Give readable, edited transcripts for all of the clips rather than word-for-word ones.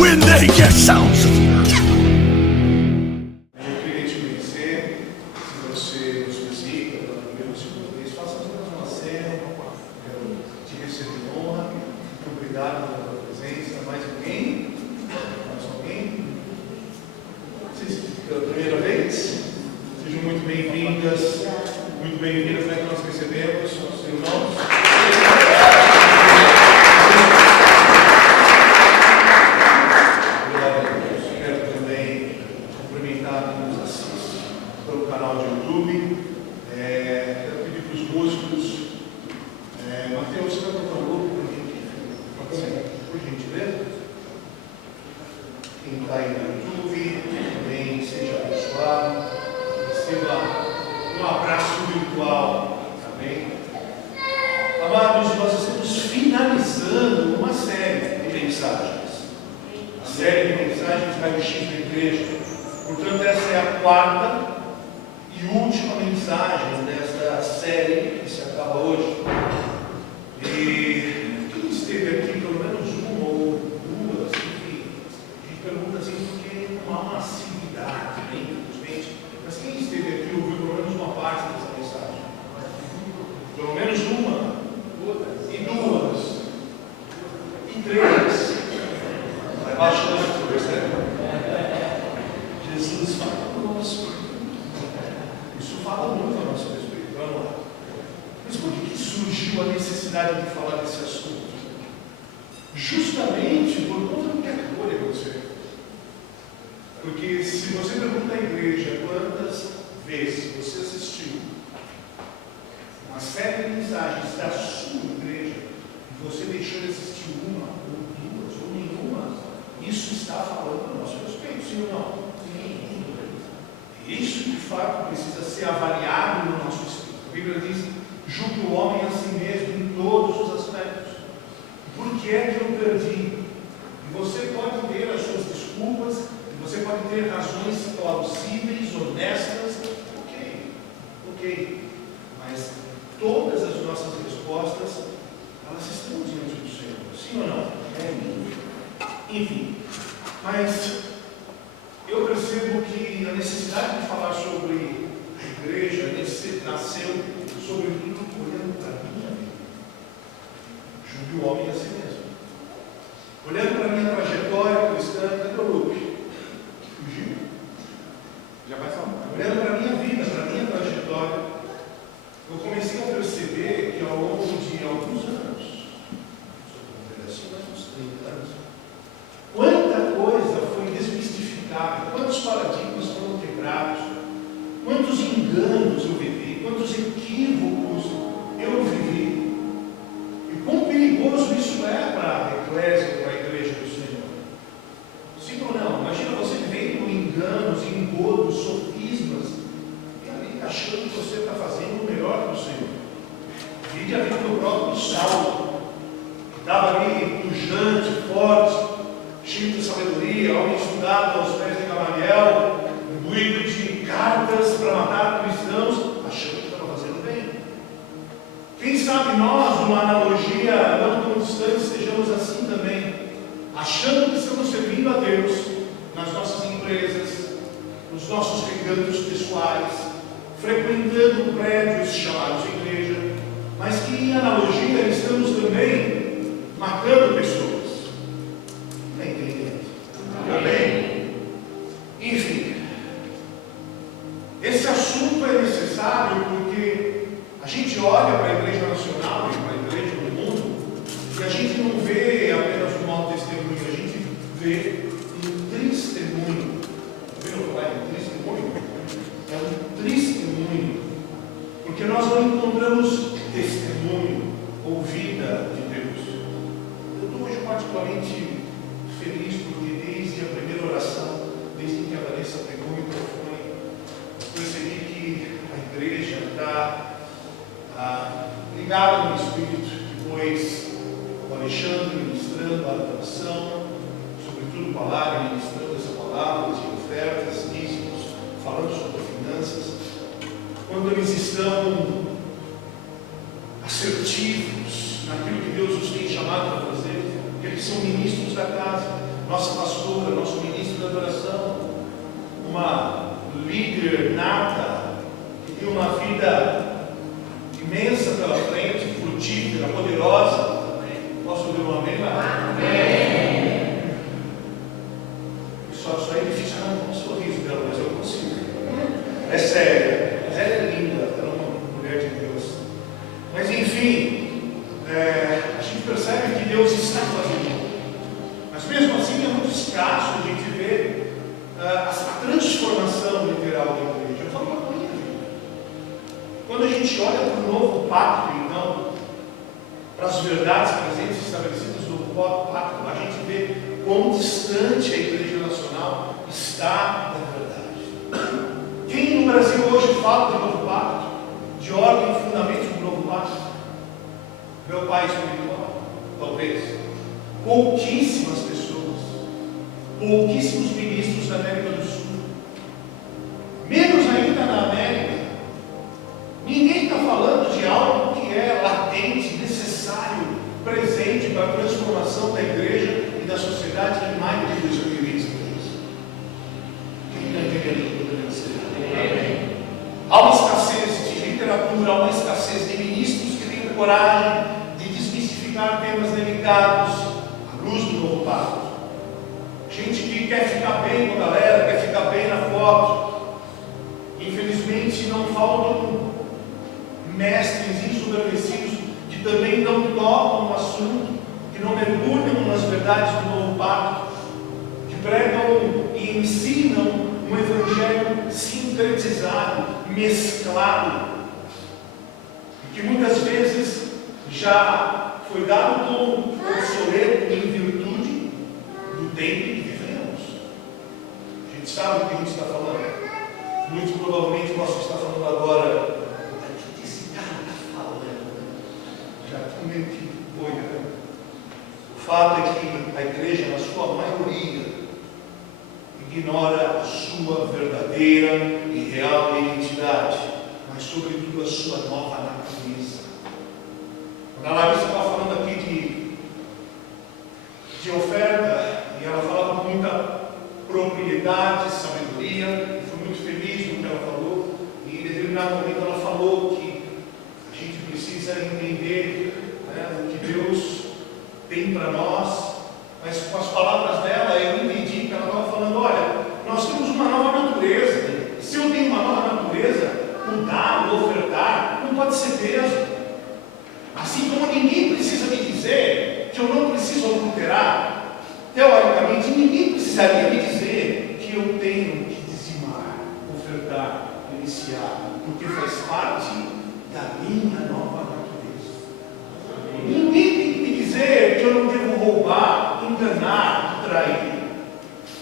when they get sounds of fear. Eu queria te conhecer, se você nos visita pela primeira ou segunda vez, faça apenas uma cena, eu te recebo em honra, muito obrigado pela presença. Mais alguém? Mais alguém? Vocês, pela primeira vez? Sejam muito bem-vindas, muito bem-vindas, como é que nós recebemos os irmãos? Assertivos naquilo que Deus os tem chamado para fazer, porque eles são ministros da casa. nossa pastora, nosso ministro da adoração, uma líder nata, que tem uma vida imensa pela frente, frutífera, poderosa. Posso ouvir um amém lá? Amém. Só é difícil não um sorriso dela, mas eu consigo. É séria, mas ela é linda, ela é uma mulher de Deus. Mas enfim, a gente percebe que Deus está fazendo. Mas mesmo assim é muito escasso a gente ver a transformação literal da igreja. Eu falo para minha vida. Quando a gente olha para o novo pacto, então, para as verdades presentes estabelecidas no novo pacto, a gente vê quão distante a igreja nacional está da verdade. Quem no Brasil hoje fala de novo pacto, de ordem e fundamento do novo pacto? Meu pai espiritual, talvez. Pouquíssimas pessoas, pouquíssimos ministros da América do Sul, menos ainda na América. Ninguém está falando de algo que é latente, necessário, presente para a transformação da igreja e da sociedade em maio de 2023. Quem está entendendo o que eu estou dizendo? Há uma escassez de literatura, há uma escassez de ministros que tenham coragem de desmistificar temas delicados à luz do novo pacto. Gente que quer ficar bem com a galera, quer ficar bem na foto. Infelizmente não faltam mestres ensurdecidos que também não tocam no assunto, que não mergulham nas verdades do novo pacto, que pregam e ensinam um evangelho sincretizado, mesclado, que muitas vezes já foi dado como obsoleto em virtude do tempo que vivemos. A gente sabe o que a gente está falando. Muito provavelmente posso estar falando agora. O que esse cara está falando? Já estou meio que boiando. O fato é que a igreja, na sua maioria, ignora a sua verdadeira e real identidade, mas sobretudo a sua nova natureza. Quando a Larissa estava falando aqui de oferta, e ela falava com muita propriedade, sabedoria, e fui muito feliz no que ela falou, e em determinado momento ela falou que a gente precisa entender, né, o que Deus tem para nós, mas com as palavras dela eu entendi que ela estava falando, olha, nós temos uma nova natureza. Se eu tenho uma nova natureza, o dar, o ofertar, não pode ser peso. Assim como ninguém precisa me dizer que eu não preciso adulterar, teoricamente ninguém precisaria me dizer que eu tenho que dizimar, ofertar, iniciar, porque faz parte da minha nova natureza. Ninguém tem que me dizer que eu não devo roubar, enganar, trair.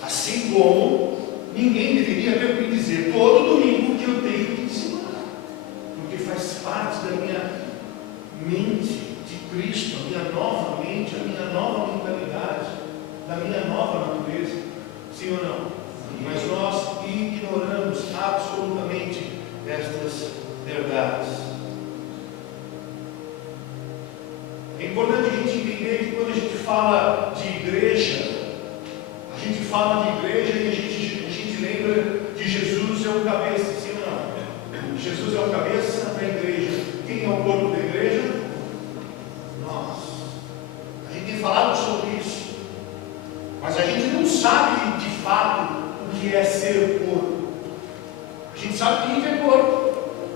Assim como ninguém deveria ter que me dizer todo domingo que eu tenho que dizimar, porque faz parte da minha mente de Cristo, a minha nova mente, a minha nova mentalidade, da minha nova natureza. Sim ou não? Mas nós ignoramos absolutamente estas verdades. É importante a gente entender que quando a gente fala de igreja, a gente fala de igreja e a gente lembra de Jesus é o cabeça, sim ou não? Jesus é o cabeça da igreja. Quem é o corpo da igreja? Nós. A gente tem falado sobre isso, mas a gente não sabe de fato o que é ser corpo. A gente sabe que a gente é corpo,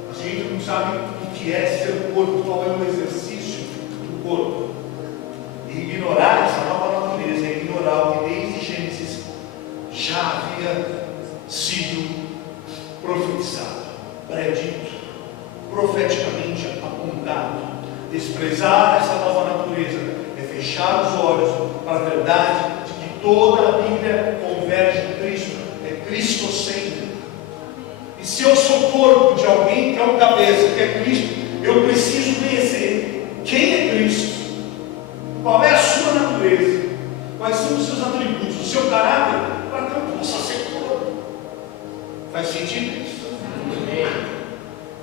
mas a gente não sabe o que é ser corpo, qual é o exercício do corpo. E ignorar essa nova natureza é ignorar o que desde Gênesis já havia sido profetizado, predito, profeticamente apontado. Desprezar essa nova natureza é fechar os olhos para a verdade de que toda a Bíblia converge em Cristo, é cristocêntrico. E se eu sou corpo de alguém que é o cabeça, que é Cristo, eu preciso conhecer quem é Cristo, qual é a sua natureza, quais são os seus atributos, o seu caráter, para que eu possa ser corpo. Faz sentido isso?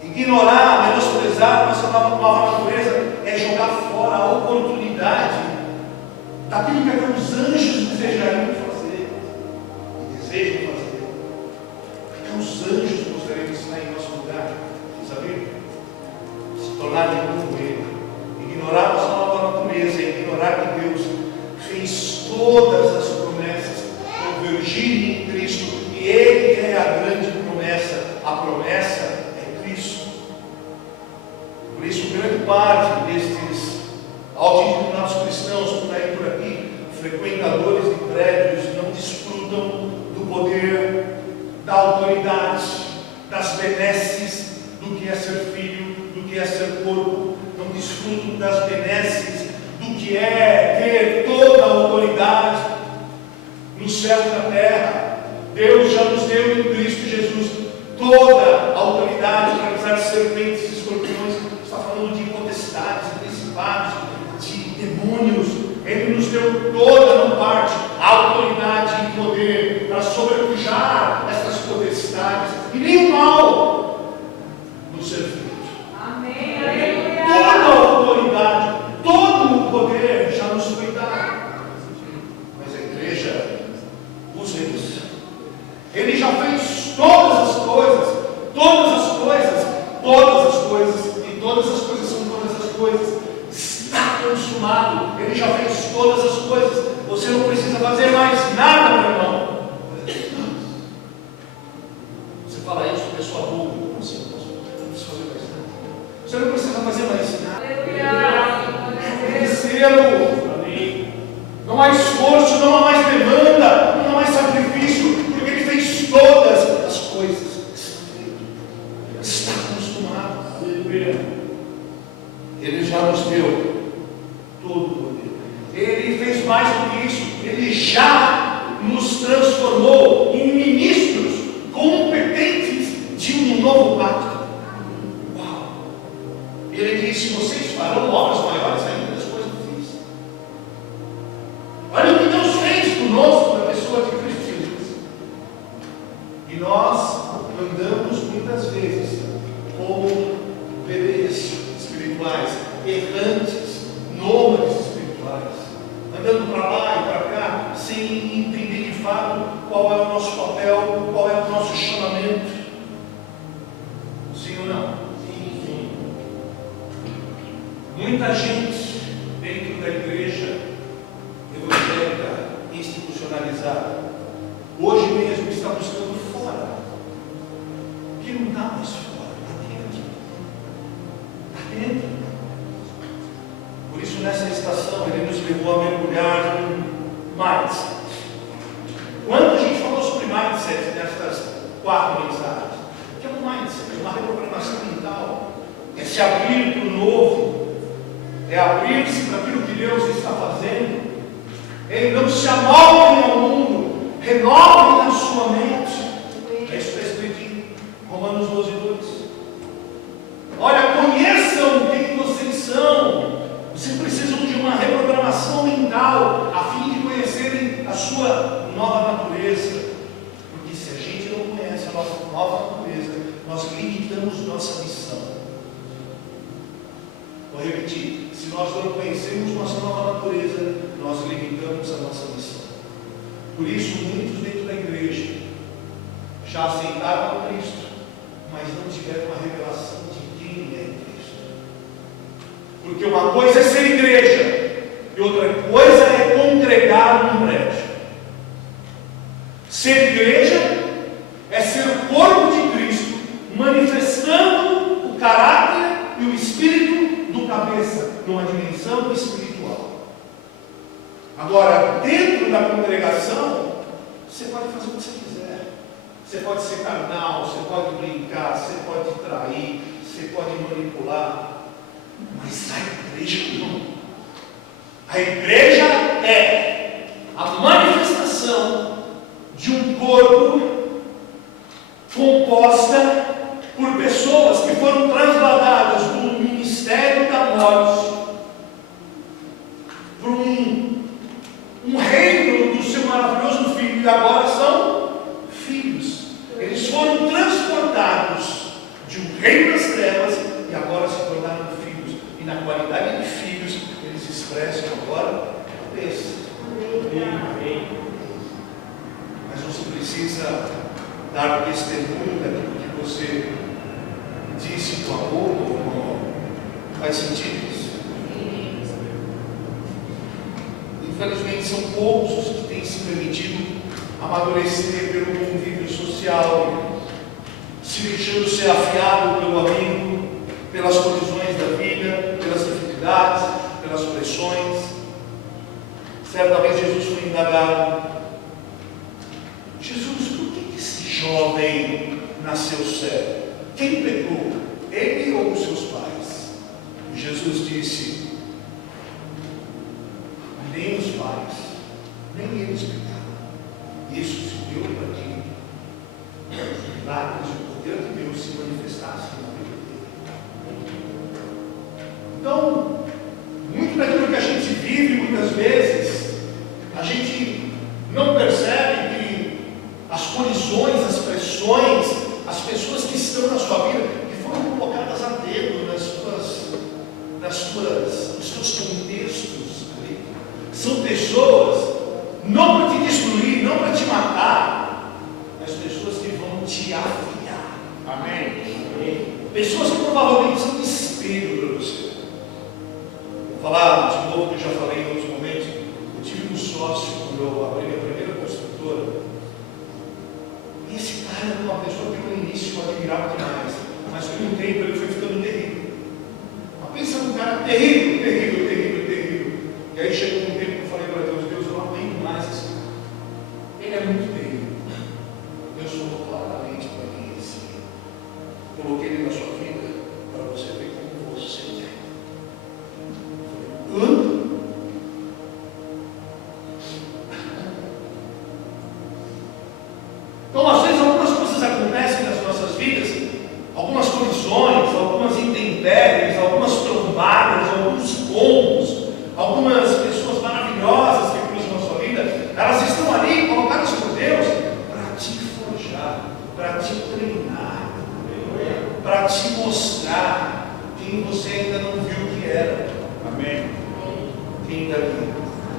Ignorar, menosprezar a nossa nova natureza é jogar fora a oportunidade daquilo que os anjos desejariam todas as promessas convergirem em Cristo, e Ele é a grande promessa. A promessa é Cristo. Por isso, grande parte destes autodenominados cristãos por aí por aqui, frequentadores de prédios, não desfrutam do poder, da autoridade, das benesses do que é ser filho, do que é ser corpo, não desfrutam das benesses do que é ter toda a autoridade no céu e na terra. Deus já nos deu em Cristo Jesus toda a autoridade para pisar serpentes e escorpiões. Está falando de potestades, de principados, de demônios. Ele nos deu toda, não parte, a autoridade e poder para sobrepujar essas potestades, e nem o mal nos servir. Amém. Aleluia. Toda a autoridade, todo o poder já nos foi dado. Mas a igreja usa isso. Ele já fez todas as coisas, todas as coisas, todas as coisas, e todas as coisas são todas as coisas. Está consumado. Ele já fez todas as coisas. Você não precisa fazer mais nada, meu irmão. Você fala isso, pessoa boa. Como assim? Não precisa fazer mais nada. Você não precisa fazer mais nada. Aleluia. Não há esforço, não há mais demanda, não há mais sacrifício, porque Ele fez todas as coisas. Está consumado. Ele já nos deu todo o poder. Ele fez mais do que isso. Ele já nos transformou em ministros competentes de um novo pacto. Uau! Ele disse: vocês farão obras maiores ainda das coisas que eu fiz. Olha o que Deus fez conosco na pessoa de Cristo Jesus. E nós andamos muitas vezes como bebês espirituais, errantes, nômades espirituais, andando para lá e para cá, sem entender de fato qual é o nosso papel, qual é o nosso chamamento. Sim ou não? Sim. Muita gente dentro da igreja evangélica institucionalizada, hoje mesmo está buscando fora, que não está mais fora, está dentro. Por isso, nessa estação, Ele nos levou a mergulhar em mindset. Quando a gente falou sobre mindset nestas 4 mensagens, o que é um mindset? É uma reprogramação mental, é se abrir para o novo, é abrir-se para aquilo que Deus está fazendo. Ele não se amoldem ao mundo, renovem a sua mente. É isso que está escrito em Romanos 12:2. Olha, conheçam quem vocês são. Vocês precisam de uma reprogramação mental a fim de conhecerem a sua nova natureza. Porque se a gente não conhece a nossa nova natureza, nós limitamos nossa missão. Vou repetir: se nós não conhecemos nossa nova natureza, nós limitamos a nossa missão. Por isso, muitos dentro da igreja já aceitaram a Cristo, mas não tiveram uma revelação de quem é Cristo. Porque uma coisa é ser igreja e outra coisa é congregar num prédio. Ser igreja é ser o corpo de Cristo, manifestando o caráter e o espírito do cabeça, numa dimensão espiritual. Agora, dentro da congregação, você pode fazer o que você quiser. Você pode ser carnal, você pode brincar, você pode trair, você pode manipular. Mas a igreja não. A igreja é a manifestação de um corpo composta por pessoas que foram trasladadas do ministério da morte para um reino do seu maravilhoso Filho, e agora são filhos. Eles foram transportados de um reino das trevas e agora se tornaram filhos. E na qualidade de filhos, eles expressam agora a bênção. Mas você precisa dar testemunho daquilo que você disse com amor ou com amor. Faz sentido isso? Infelizmente, são poucos os que têm se permitido amadurecer pelo convívio social, se deixando ser afiado pelo amigo, pelas colisões da vida, pelas dificuldades, pelas pressões. Certa vez Jesus foi indagado: Jesus, por que esse jovem nasceu cego? Quem pecou? Ele ou os seus pais? E Jesus disse: nem os pais, nem eles pecaram. Isso se deu para que os milagres e o poder de Deus se manifestassem na vida dele. Então, muito daquilo que a gente vive, muitas vezes, a gente não percebe que as colisões, as pressões, as pessoas que estão na sua vida, que foram colocadas a dedo nos teus contextos, são pessoas não para te destruir, não para te matar, mas pessoas que vão te afiar. Amém? Pessoas que provavelmente são um espelho para você. Vou falar de novo, que eu já falei em outros momentos. Eu tive um sócio quando eu abri minha primeira construtora. E esse cara era uma pessoa que no início eu admirava demais, mas com o tempo ele foi ficando terrível. Mas pensa num cara terrível, terrível, terrível, terrível. E aí chegou um tempo que eu falei para Deus: Deus, eu não aguento mais esse cara. Ele é muito terrível. Deus falou claramente para mim assim: coloquei ele na sua vida para você ver como você é. Eu falei: hã? Então, às vezes, algumas coisas acontecem nas nossas vidas, algumas colisões, algumas intempéries, algumas trombadas, alguns tombos, algumas pessoas maravilhosas que cruzam na sua vida, elas estão ali colocadas por Deus para te forjar, para te treinar, para te mostrar quem você ainda não viu que era. Amém? Quem ainda viu?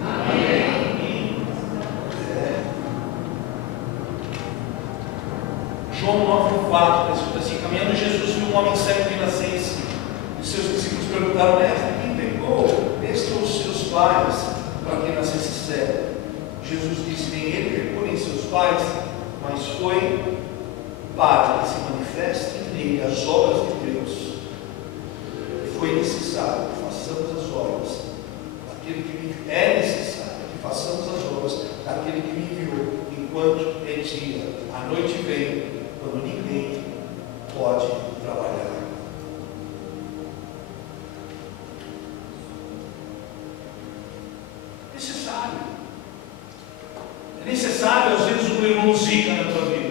Amém? João 9,4 está escrito assim: caminhando Jesus viu um homem cego de nascença. E seus discípulos perguntaram: mestre, quem pecou? Este ou os seus pais, para que nascesse cego? Jesus disse: nem ele pecou, nem seus pais, mas foi para que se manifestem nele as obras de Deus. Foi necessário que façamos as obras daquele que me é necessário que façamos as obras daquele que me enviou enquanto é dia. A noite vem quando ninguém pode trabalhar. É necessário, às vezes, um irmão zica na tua vida.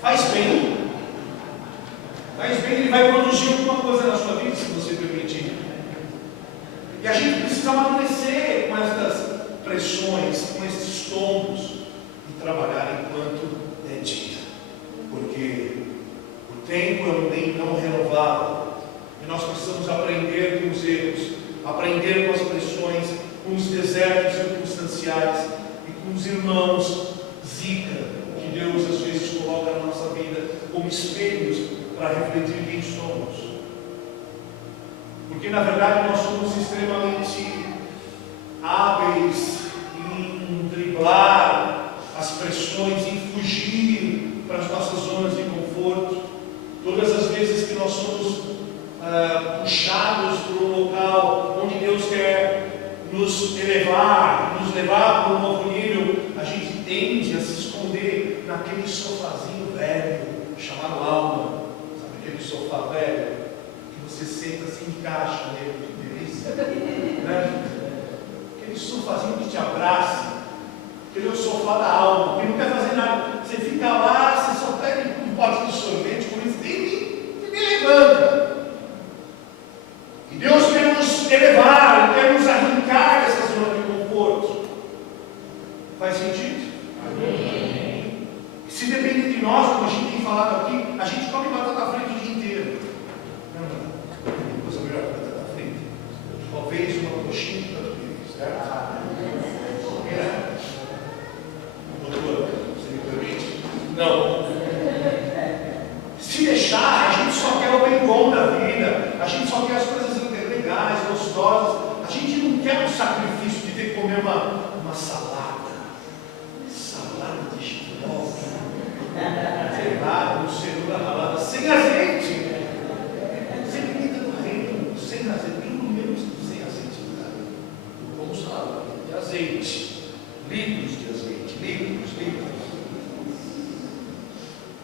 Faz bem. Faz bem, ele vai produzir alguma coisa na sua vida, se você permitir. E a gente precisa amadurecer com essas pressões, com esses tombos, e trabalhar enquanto é dia. Porque o tempo é um bem não renovável. E nós precisamos aprender com os erros, aprender com as pressões, com os desertos circunstanciais e com os irmãos zica, que Deus às vezes coloca na nossa vida como espelhos para refletir quem somos. Porque na verdade nós somos extremamente hábeis em driblar as pressões, em fugir para as nossas zonas de conforto. Todas as vezes que nós somos puxados para um local onde Deus quer nos elevar, nos levar para um novo nível, a gente tende a se esconder naquele sofazinho velho, chamado alma. Sabe aquele sofá velho? Que você senta, se encaixa nele, que delícia, né? Aquele sofazinho que te abraça, aquele é o sofá da alma, que não quer fazer nada. Você fica lá, você só pega um pote de sorvete, com isso, e me levanta. E Deus quer nos elevar, quer nos arrancar dessa zona de conforto. Faz sentido? Amém. Se depender de nós, como a gente tem falado aqui, a gente come batata frita o dia inteiro. Não, tem coisa melhor que batata frita. Talvez uma coxinha de tatuíra, certo? Doutor, você me permite? Não. Se deixar, a gente só quer o bem bom da vida, a gente só quer as coisas legais, gostosas, a gente não quer o sacrifício de ter que comer uma salada de giló, sei lá, cenoura ralada, sem azeite. Sem comida do reino, sem azeite, pelo menos sem azeite. Vamos falar de azeite, litros de azeite, litros.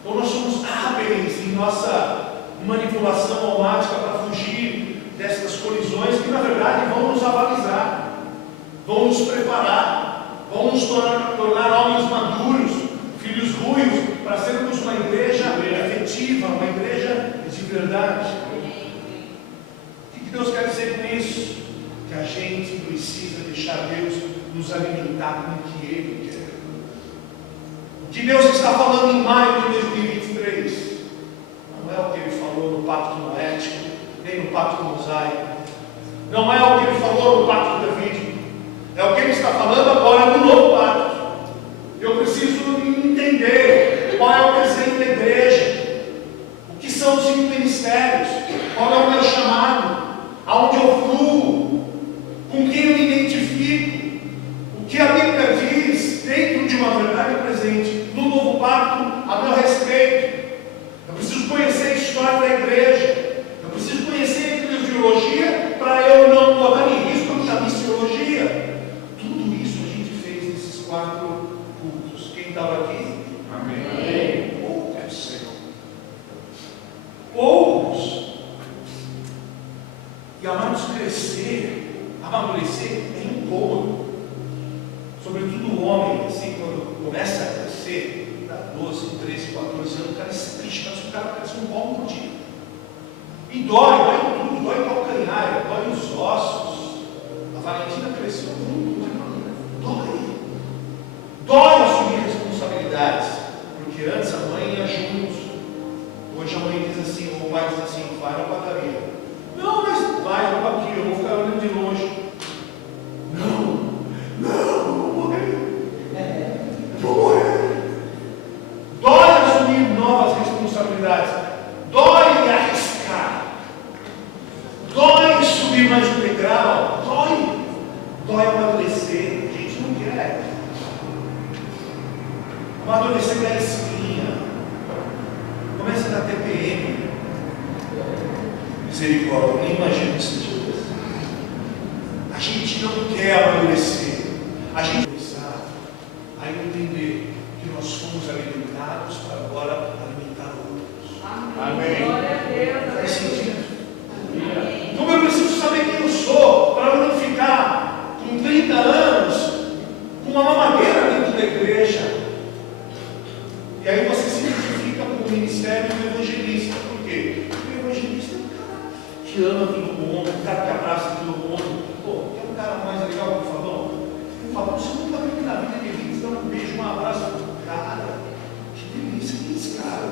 Então nós somos hábeis em nossa manipulação almática para fugir dessas colisões que na verdade vão nos avalizar, vão nos preparar, vão nos tornar homens maduros, filhos ruins, para sermos uma igreja efetiva, uma igreja de verdade. O que Deus quer dizer com isso? Que a gente precisa deixar Deus nos alimentar com o que Ele quer. O que Deus está falando em maio de 2023 não é o que Ele falou no Pacto Noético, nem no Pacto Mosaico, não é o que Ele falou no Pacto Davídico, é o que Ele está falando agora no Novo Pacto. Eu preciso entender qual é o desenho da igreja, o que são os 5 ministérios, qual é o meu chamado, aonde eu fluo, com quem eu me identifico, o que a Bíblia diz dentro de uma verdade presente no Novo Pacto a meu respeito. Eu preciso conhecer a história da igreja, eu preciso conhecer a eclesiologia para eu não colocar em risco a missiologia. Tudo isso a gente fez nesses 4 cultos. Quem estava aqui? Amém. Poucos. E amados, crescer, amadurecer é incômodo. Sobretudo o homem, assim, quando começa a crescer, dá 12, 13, 14 anos, o cara se triste, mas o cara cresce um pão por dia. E dói tudo, dói o calcanhar, dói os ossos. A Valentina cresceu muito, dói assumir responsabilidades, porque antes a mãe ia juntos. Hoje a mãe diz assim, ou o pai diz assim, vai na padaria. Não, mas vai, eu vou aqui, eu vou ficar olhando de longe. Não, eu vou morrer. Dói assumir novas responsabilidades, dói arriscar, dói subir mais um degrau, dói amadurecer. A gente não quer. Amadurecer da espinha, começa a dar TPM. Misericórdia, nem imagino que seja isso. A gente não quer amadurecer. A gente começar a entender que nós fomos alimentados para agora alimentar outros. Amém. Glória a Deus. Faz sentido? Então eu preciso saber quem eu sou para eu não ficar com 30 anos com uma mamadeira dentro da igreja. E aí você se identifica com o ministério do evangelista. Por quê? Porque o evangelista é um cara que ama todo mundo, um cara que abraça todo mundo. Pô, é um cara mais legal que o Fabão? O Fabão, você nunca viu na vida de mim, dá um beijo, um abraço. Cara, que delícia que é esse cara.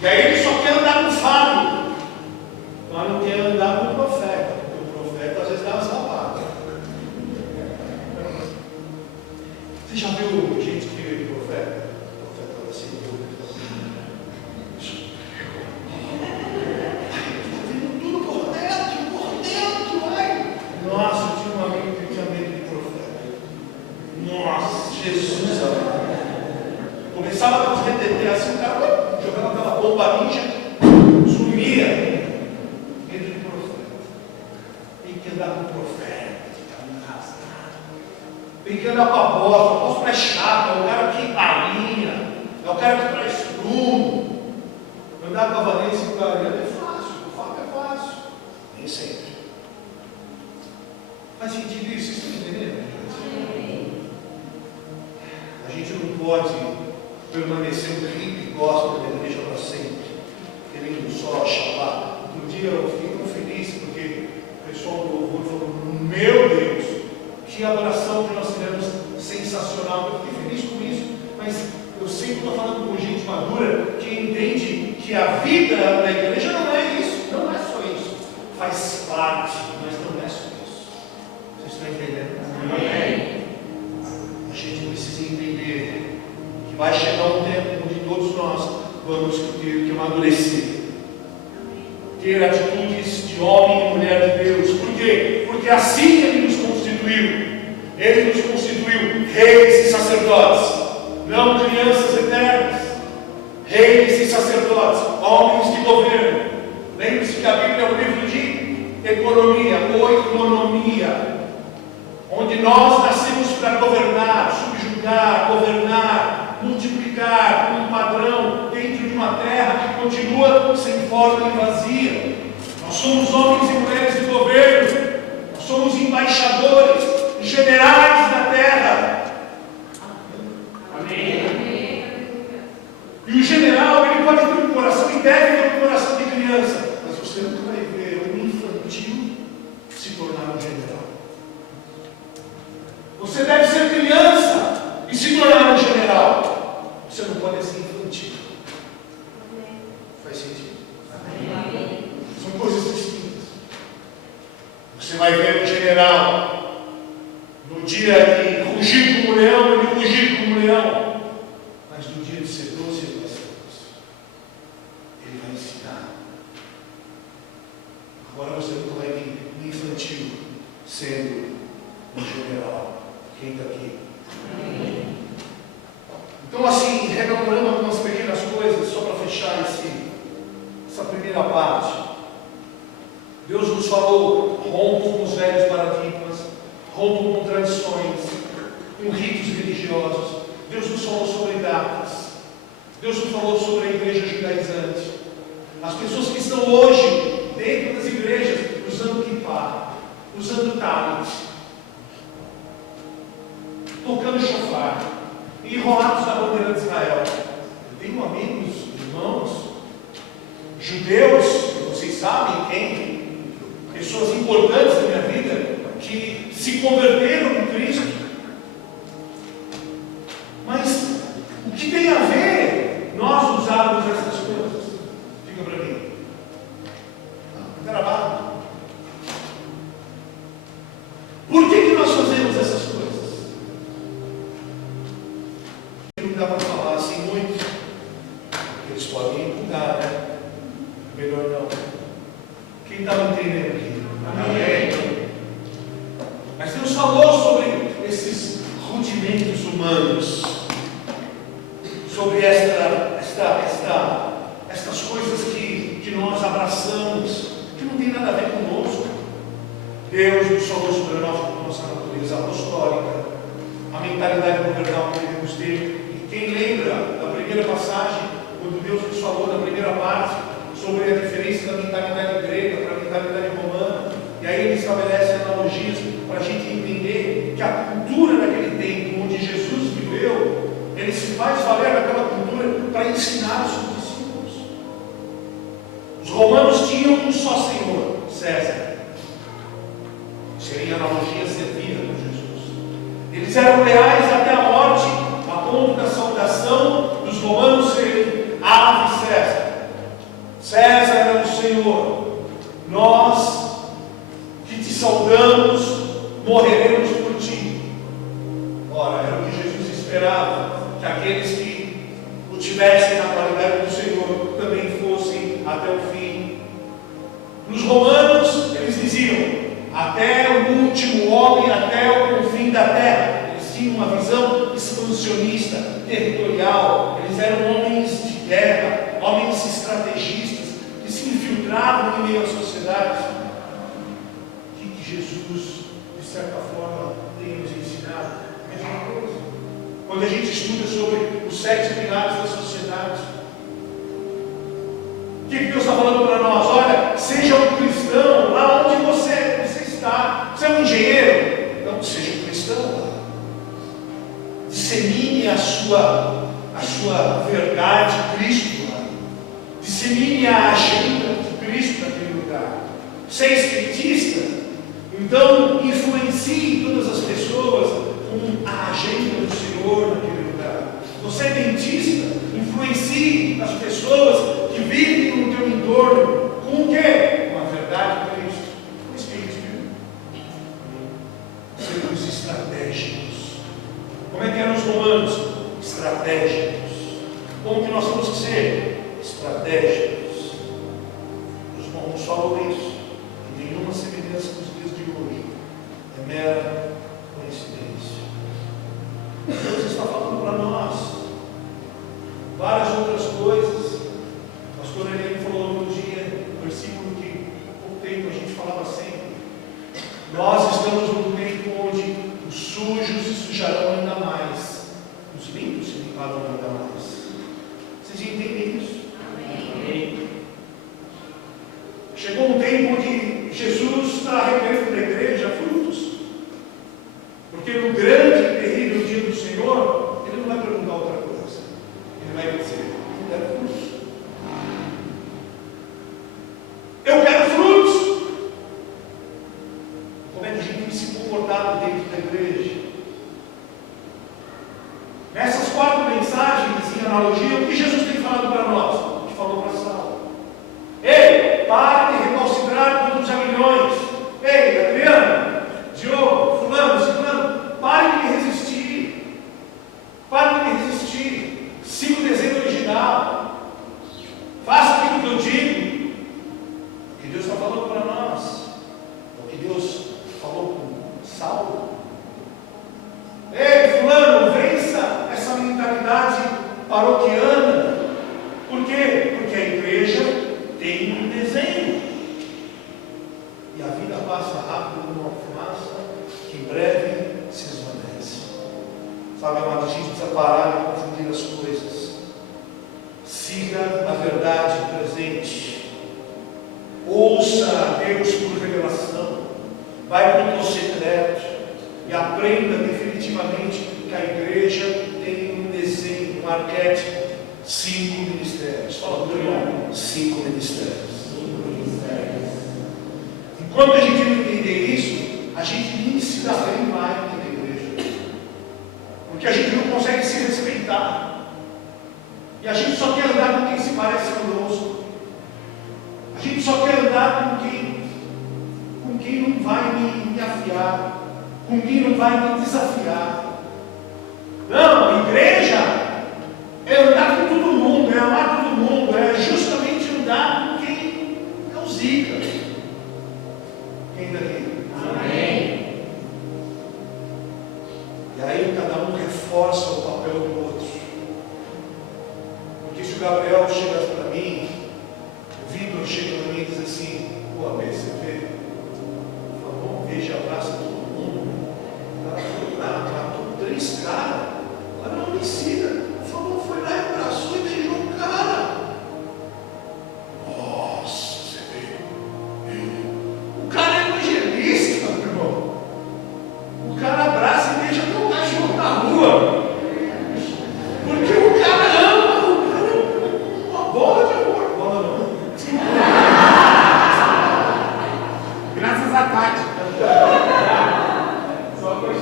E aí ele só quer andar com o Fábio, mas não quer andar com o profeta, porque o profeta às vezes dá umas lapadas. Você já viu gente que vive de profeta? O profeta fala assim, tudo por dentro, vai. Nossa, eu tinha um amigo que tinha medo de profeta. Nossa, Jesus amado. Começava a nos reteter assim, o cara jogava aquela bomba ninja, sumia. Medo de profeta. Tem que andar com o profeta, ficar arrastado. Tem que andar com a apóstolo. O apóstolo é chato, é o cara que alinha, é o cara que traz prumo. Andar com a Valência e com a Ariana é fácil, o fato é fácil. Nem sempre. Faz sentido isso? Vocês estão entendendo? A gente não pode permanecer um clipe gospel da igreja para sempre, querendo só chapar. Outro dia eu fiquei muito feliz porque o pessoal do louvor falou: meu Deus, que adoração que nós tivemos, sensacional. Eu fiquei feliz com isso, mas eu sei que estou falando com gente madura que entende que a vida da igreja não é isso, não é só isso, faz parte, mas não é só isso. Vocês estão entendendo? Amém. A gente precisa entender que vai chegar um tempo onde todos nós vamos ter que amadurecer, ter atitudes de homem e mulher de Deus. Por quê? Porque assim Ele Ele nos constituiu reis e sacerdotes, não crianças eternas, reis e sacerdotes, homens de governo. Lembre-se que a Bíblia é um livro de economia, oikonomia, onde nós nascemos para governar, subjugar, governar, multiplicar um padrão dentro de uma terra que continua sem forma e vazia. Nós somos homens e mulheres de governo, nós somos embaixadores, generais da terra. Amém. E o general, ele pode ter um coração e deve ter um coração de criança, mas você nunca vai ver um infantil se tornar um general. Você deve ser criança e se tornar um general. Você não pode ser infantil. Faz sentido? São coisas distintas. Você vai ver um general, no dia de rugir como leão, ele rugir como leão. Mas no dia de ser doce, ele vai ser doce. Ele vai ensinar. Agora você nunca vai ver um infantil sendo um general. Quem está aqui? Então, assim, rememorando algumas pequenas coisas, só para fechar essa primeira parte. Deus nos falou: rompam com os velhos paradigmas, rompam com tradições, com ritos religiosos. Deus nos falou sobre datas. Deus nos falou sobre a igreja judaizante. As pessoas que estão hoje dentro das igrejas usando kippah, usando talit, tocando chofar, enrolados na bandeira de Israel. Eu tenho amigos, irmãos, judeus, vocês sabem quem, pessoas importantes da minha vida, que se converteram em Cristo. Mas o que tem a ver nós usarmos essas coisas? Fica para mim. Gravado. Por que nós fazemos essas coisas? Não dá para falar assim muito, eles podem empurrar, né? Melhor não. Quem está me entendendo aqui? Amém. Mas Deus falou sobre esses rudimentos humanos, sobre estas coisas que nós abraçamos, que não tem nada a ver conosco. Deus nos falou sobre a nossa natureza apostólica, a mentalidade governal que devemos ter. Quem lembra da primeira passagem, quando Deus nos falou da primeira parte, sobre a diferença da mentalidade grega para a mentalidade romana, e aí ele estabelece analogias para a gente entender que a cultura daquele tempo, onde Jesus viveu, ele se faz valer daquela cultura para ensinar os seus discípulos. Os romanos tinham um só Senhor, César. Seria analogia servida por Jesus. Eles eram leais até a morte, a ponto da saudação dos romanos serem Ave César. César é o Senhor. Nós que te saudamos, morreremos por ti. Ora, era o que Jesus esperava, que aqueles que o tivessem na qualidade do Senhor também fossem até o fim. Nos romanos, eles diziam: até o último homem, até o fim da terra. Eles tinham uma visão expansionista, territorial. Eles eram homens de guerra, homens estrategistas, que se infiltravam em meio à sociedade. O que Jesus, de certa forma, tem nos ensinado? A mesma coisa. Quando a gente estuda sobre os 7 pilares da sociedade, o que Deus está falando para nós? Olha, seja um cristão lá onde você está. Você é um engenheiro? Não, seja um cristão. Dissemine a sua verdade, Cristo lá. Dissemine a agenda de Cristo naquele lugar. Você é espiritista? Então influencie todas as pessoas com a agenda do Senhor naquele lugar. Você é dentista? Influencie as pessoas que vivem no teu entorno com o quê? Com a verdade de Cristo. Com o Espírito. Sermos estratégicos. Como é que eram os romanos? Estratégicos. Como que nós temos que ser? Estratégicos. Os romanos falam isso. E nenhuma semelhança com os dias de hoje. É mera coincidência. Nós estamos num tempo onde os sujos se sujarão ainda mais, os limpos se limparão ainda mais. Vocês entendem isso? Amém. Chegou um tempo onde Jesus está requerendo da igreja frutos. Porque no grande e terrível dia do Senhor, Ele não vai perguntar outra coisa. Ele vai dizer: eu quero frutos. Eu quero frutos. Como é que a gente tem se comportado dentro da igreja? Nessas 4 mensagens em analogia, o que Jesus tem falado para nós? O que falou para Saulo. Ei, pare de recalcitrar contra os aguilhões. Ei, Adriano, Diogo, fulano, ciclano, pare de me resistir. Pare de me resistir. Siga o desenho original. Faça aquilo que eu digo. O que Deus está falando para nós. O que Deus falou com Saulo. Ei, fulano, vença essa mentalidade paroquiana. Por quê? Porque a igreja tem um desenho. E a vida passa rápido como uma fumaça que em breve se esvanece. Sabe, amado, a gente precisa parar de confundir as coisas. Siga a verdade presente. Ouça a Deus por revelação. Vai para o teu secreto e aprenda definitivamente que a igreja tem um desenho, um arquétipo, 5 ministérios. Fala para o irmão, 5 ministérios. Enquanto a gente não entender isso, a gente nem se dá bem mais na igreja. Porque a gente não consegue se respeitar. E a gente só quer andar com quem se parece conosco. A gente só quer andar com quem não vai me afiar, com quem não vai me desafiar. Não, a igreja é andar com todo mundo, é amar todo mundo, é justamente andar com quem é o zica. Quem daqui? Amém. E aí cada um reforça o papel do outro. Porque se o Gabriel chega para mim, o Vitor chega para mim e diz assim: pô, ABCP, por favor, veja, abraça todo mundo. O cara foi lá, tratou 3 caras. O cara não me ensina. Por favor, foi lá e abraçou e beijou o cara. Nossa, você vê. O cara é evangelista, meu irmão. O cara abraça e beija até o cachorro na rua. Porque o cara ama, o cara é uma bola de amor. Bola não. Graças a Tati.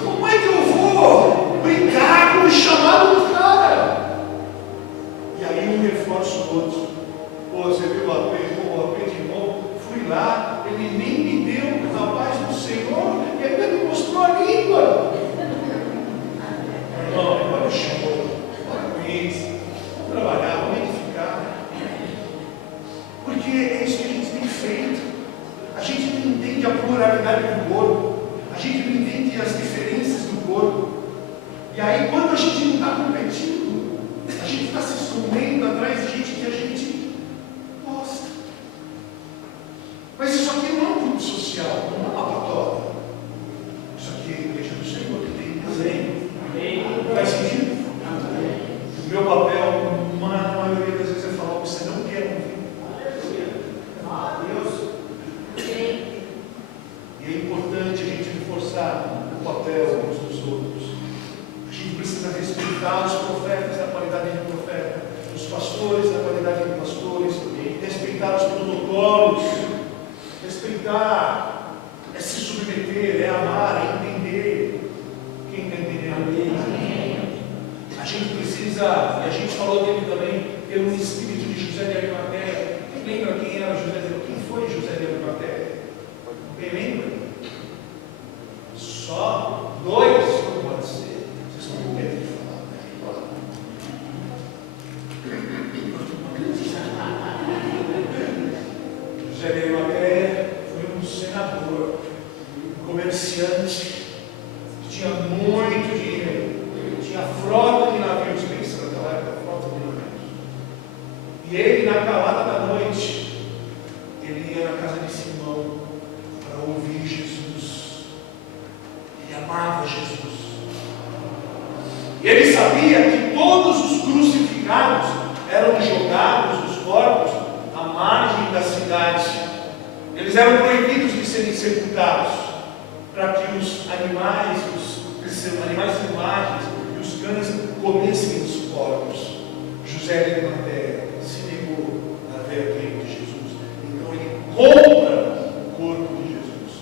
Como é que eu vou brincar com o chamado do cara? E aí um reforça o outro. Pô, você viu o AP de novo? Fui lá, ele nem me deu a paz do Senhor e ainda me mostrou a língua. Irmão, olha o show, olha com isso. Vamos trabalhar, vamos edificar. Porque é isso que a gente tem feito. A gente não entende a pluralidade do corpo. A gente não entende as diferenças do corpo. E aí, quando a gente não está competindo, a gente está se escondendo atrás de gente que a gente gosta. Mas isso aqui não é um grupo social, não é uma patória. Isso aqui é a igreja do Senhor, que tem desenho. Faz sentido? O meu papel, na maioria das vezes, é falar o que você não quer ouvir. Deus. E é importante a gente reforçar o papel uns dos outros. A gente precisa respeitar os profetas na qualidade de profeta, os pastores na qualidade de pastores, respeitar os protocolos, respeitar é se submeter, é amar, é entender. Quem está entendendo? A gente precisa, e a gente falou dele também, ter um espírito de José de Arimateia. Quem lembra quem era José de Arimateia? Quem foi José de Arimateia? Quem lembra? Só 2 não pode ser. Vocês não querem falar, né? José de Arimateia foi um senador, um comerciante, que tinha muito dinheiro, tinha frota de navios, pensa naquela época, frota de navios. E ele, na calada da noite, ele ia na casa de Simão para ouvir Jesus. amava Jesus. E ele sabia que todos os crucificados eram jogados, os corpos, à margem da cidade. Eles eram proibidos de serem sepultados, para que os animais selvagens e os cães comessem os corpos. José de Arimateia se negou a ver aquele de Jesus. Então ele compra o corpo de Jesus.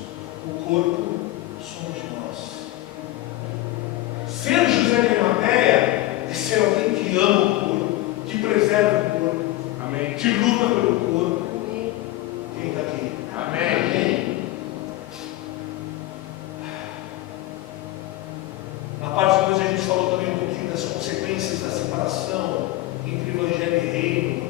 O corpo somos nós. Ser José de Arimateia é ser alguém que ama o corpo, que preserva o corpo, amém, que luta pelo corpo. Amém. Quem está aqui? Amém. Na parte de hoje a gente falou também um pouquinho das consequências da separação entre Evangelho e Reino,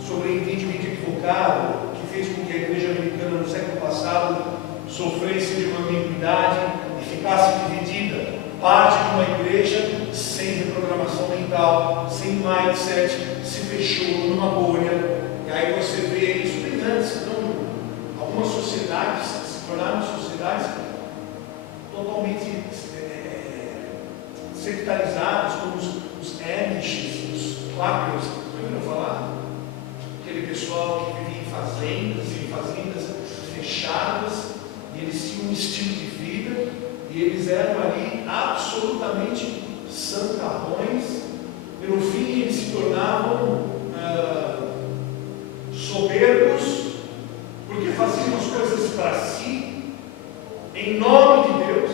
sobre o entendimento equivocado que fez com que a igreja americana no século passado sofresse de uma ambiguidade e ficasse dividida. Parte de uma igreja sem reprogramação mental, sem mindset, se fechou numa bolha. E aí você vê isso bem antes. Então, algumas sociedades se tornaram sociedades totalmente sectarizadas, como os Amish, os Quakers. Já ouviram falar? Aquele pessoal que vivia em fazendas fechadas, e eles tinham um estilo de vida, e eles eram ali absolutamente santarrões, e no fim eles se tornavam soberbos, porque faziam as coisas para si, em nome de Deus.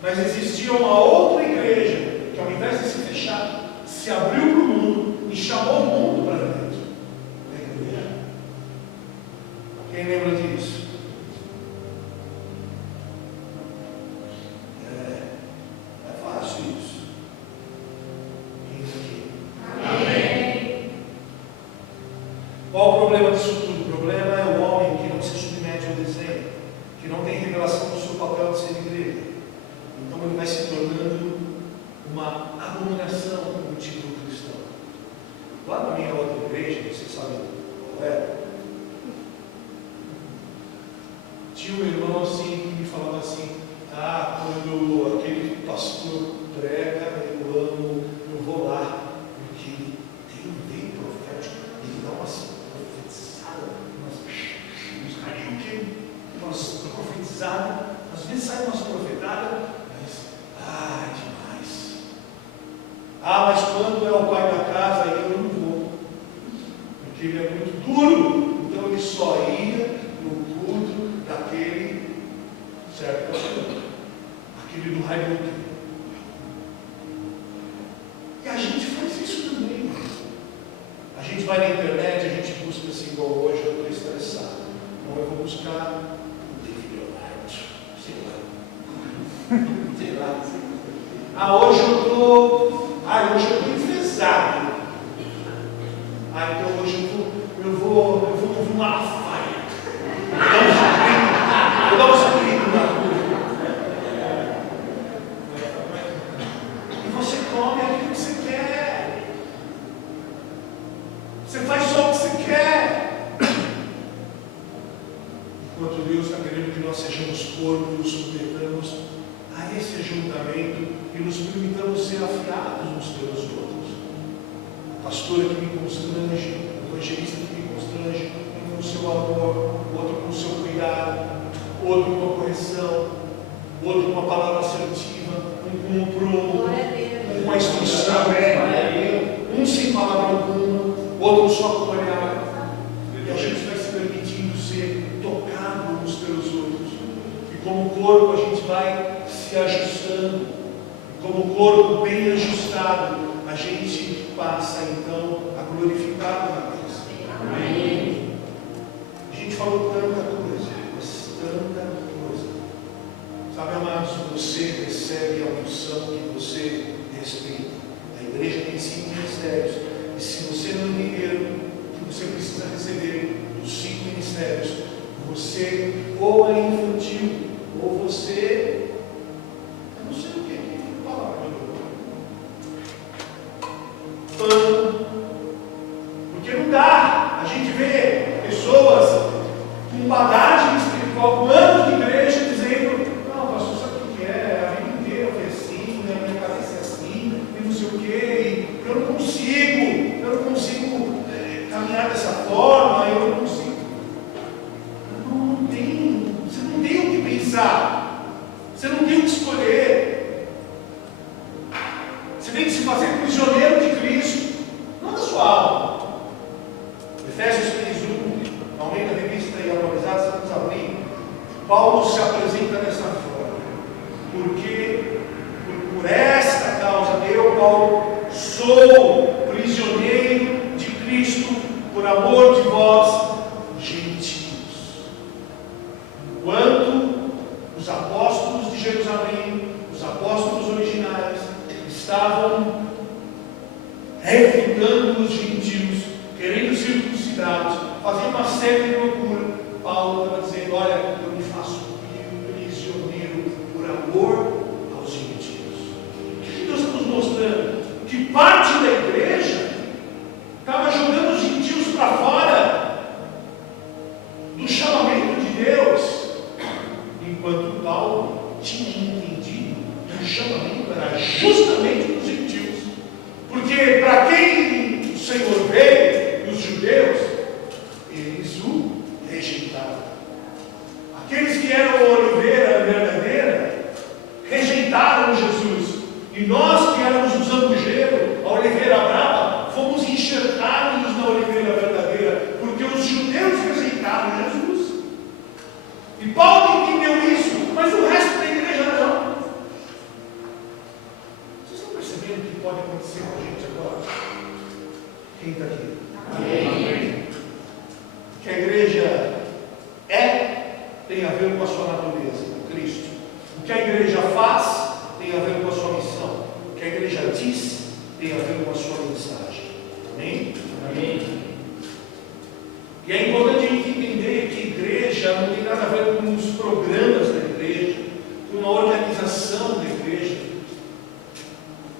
Mas existia uma outra igreja, que ao invés de se fechar, se abriu para o mundo e chamou o mundo para dentro. Quem lembra disso? É fácil isso. Quem está aqui? Amém. Qual o problema disso tudo? O problema é o homem que não se submete ao desenho, que não tem revelação do seu papel de ser igreja. Então ele vai se tornando uma abominação no título cristão. Lá na minha outra igreja, vocês sabem qual era, tinha um irmão assim que me falava assim: quando aquele pastor prega, eu vou lá, porque ele tem um veio profético, ele dá umas profetizadas, umas profetizadas, às vezes sai umas profetadas, demais. Mas quando é o pai da casa, aí eu não vou, porque ele é muito duro. Então ele só ia no culto daquele certo pastor, aquele do Raimundo. E a gente faz isso também. A gente vai na internet, a gente busca assim, igual hoje eu estou estressado. Então eu vou buscar o David Leonardo, sei lá. Hoje eu estou enfesado. Então hoje eu vou ouvir uma Malafaia. Eu dou um grito na rua. E você come aquilo que você quer. Você faz só o que você quer. Enquanto Deus está querendo que nós sejamos corpo e nos submetamos a esse ajuntamento e nos permitamos ser afiados uns pelos outros. A pastora que me constrange, o evangelista que me constrange, um com o seu amor, outro com o seu cuidado, outro com a correção, outro com uma palavra assertiva, um com um prumo, um com a instrução, um sem palavra alguma, outro só com o olhar. E a gente vai se permitindo ser tocado uns pelos outros. E como corpo a gente vai se ajustando. Como corpo bem ajustado, a gente passa então a glorificar a Deus. Amém. A gente falou tanta coisa, mas tanta coisa. Sabe, amados, você recebe a unção que você respeita. A igreja tem 5 ministérios. E se você não entender que você precisa receber dos 5 ministérios, você ou é infantil, ou você, eu não sei o que palavra, porque não dá. A gente vê pessoas com bagagem espiritual, com anos de igreja, dizendo: não, pastor, sabe o que é? Você não tem o que escolher. Você tem que se fazer prisioneiro de Cristo, não da sua alma. Efésios 3:1, na Almeida Revista e Atualizada, estamos abrindo. Paulo se apresenta dessa forma: porque por esta causa eu, Paulo, sou prisioneiro de Cristo por amor de vós, gentios. Enquanto os apóstolos de Jerusalém, os apóstolos originais, estavam refutando os gentios, querendo circuncidados, fazendo uma série de loucura, Paulo estava dizendo: olha, eu me faço prisioneiro por amor aos gentios. O que Deus está nos mostrando? Que parte da igreja estava jogando os gentios para fora do chamamento de Deus, enquanto Paulo tinha entendido que o chamamento era justamente dos gentios, porque para quem o Senhor veio, os judeus, eles o rejeitaram. Aqueles que eram a oliveira verdadeira rejeitaram Jesus, e nós que éramos os zambujeiros, a oliveira brava, fomos enxertados na oliveira verdadeira, porque os judeus rejeitaram Jesus. E Paulo entendeu isso, mas o resto da igreja não. Vocês estão percebendo o que pode acontecer com a gente agora? Quem está aqui? Amém. O que a igreja tem a ver com a sua natureza, Cristo. O que a igreja faz tem a ver com a sua missão. O que a igreja diz tem a ver com a sua mensagem. Amém? Amém. E é importante a gente entender que igreja não tem nada a ver com os programas da igreja, com a organização da igreja,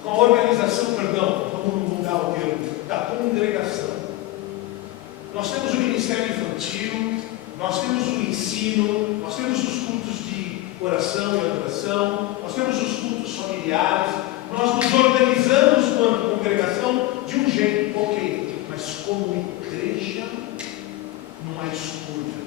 com a organização, vamos mudar o termo, da congregação. Nós temos o ministério infantil, nós temos o ensino, nós temos os cultos de oração e adoração, nós temos os cultos familiares, nós nos organizamos quanto congregação de um jeito, ok, mas como igreja não há escolha,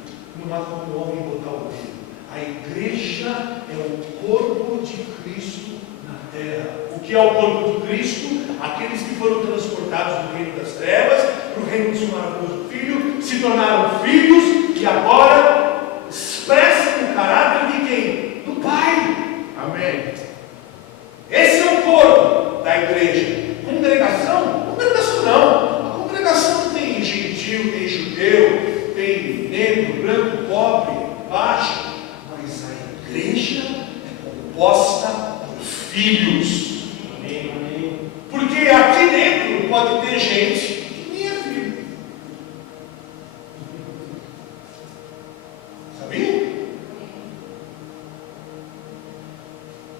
não há como o homem botar o dedo. A igreja é o corpo de Cristo na terra. O que é o corpo de Cristo? Aqueles que foram transportados do reino das trevas para o reino do seu maravilhoso Filho, se tornaram filhos e agora expressam o caráter de quem? Do Pai. Amém. Esse é o corpo da igreja. Congregação? Congregação não. A congregação tem gentil, tem judeu, tem negro, branco, pobre, baixo. Mas a igreja é composta por filhos. Amém. Porque aqui dentro pode ter gente que nem é filho. Sabia?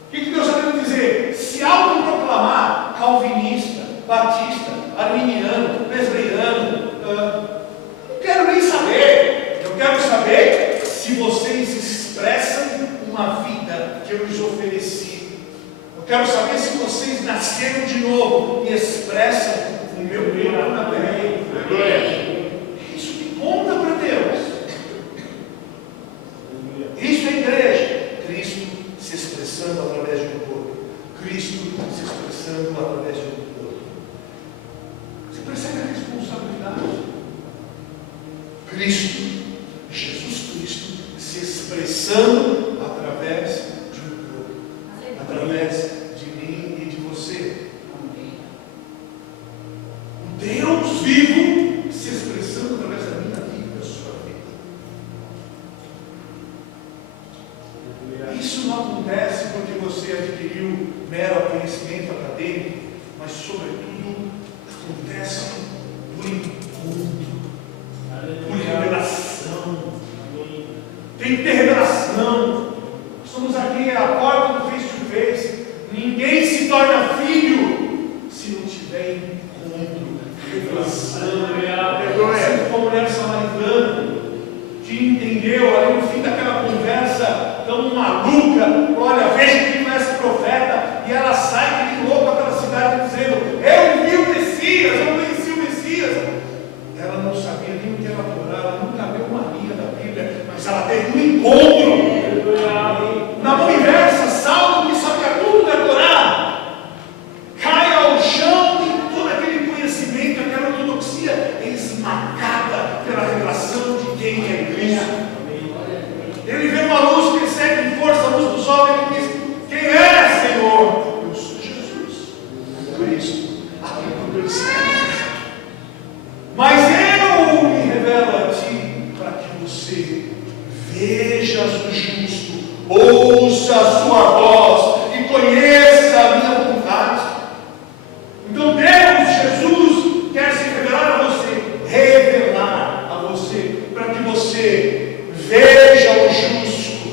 O que Deus está querendo dizer? Se autoproclamar calvinista, batista, arminiano, presbiteriano, não quero nem saber. Eu quero saber se vocês expressam uma vida que eu lhes ofereci. Eu quero saber se vocês nasceram de novo e expressam o meu corpo na terra. Isso que conta para Deus. Isso é igreja. Cristo se expressando através de um corpo. Cristo se expressando através de um corpo. Você percebe a responsabilidade? Cristo, Jesus Cristo, se expressando através de um corpo. Através de mim e de você. O Deus vivo se expressando através da minha vida e da sua vida. Isso não acontece porque você adquiriu mero conhecimento acadêmico, mas sobretudo acontece por encontro, por revelação. Tem que ter revelação. Estamos aqui à porta do face to face. Ninguém se torna filho se não tiver encontro, revelação. Assim como a mulher samaritana que entendeu ali no fim daquela conversa tão maluca: olha, veja quem conhece o profeta, e ela sai que nem louca pela cidade dizendo: eu vi o Messias, eu conheci o Messias. Ela não sabia nem o que era Torá, ela nunca leu uma linha da Bíblia, mas ela teve um encontro. Na manhã conversa, Saulo, que sabia tudo decorar, cai ao chão e todo aquele conhecimento, aquela ortodoxia é esmagada pela revelação de quem é Cristo. Ele vê uma luz que segue em força a luz dos olhos e diz: quem é, Senhor? Eu sou Jesus, Cristo, aquele que eu sei. Mas eu me revelo a ti para que você vejas o justo, ouça a sua voz e conheça a minha vontade. Então Deus, Jesus, quer se revelar a você, para que você veja o justo,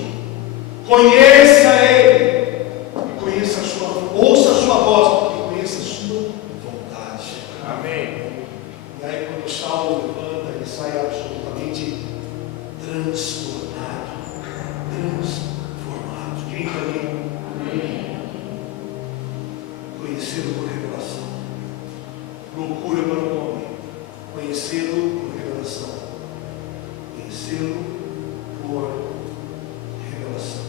conheça Ele, e conheça ouça a sua voz e conheça a sua vontade. Amém. E aí quando Saulo levanta, ele sai absolutamente transformado. Quem também? Amém. Conhecê-lo por revelação. Loucura para o homem. Conhecê-lo por revelação. Conhecê-lo por revelação.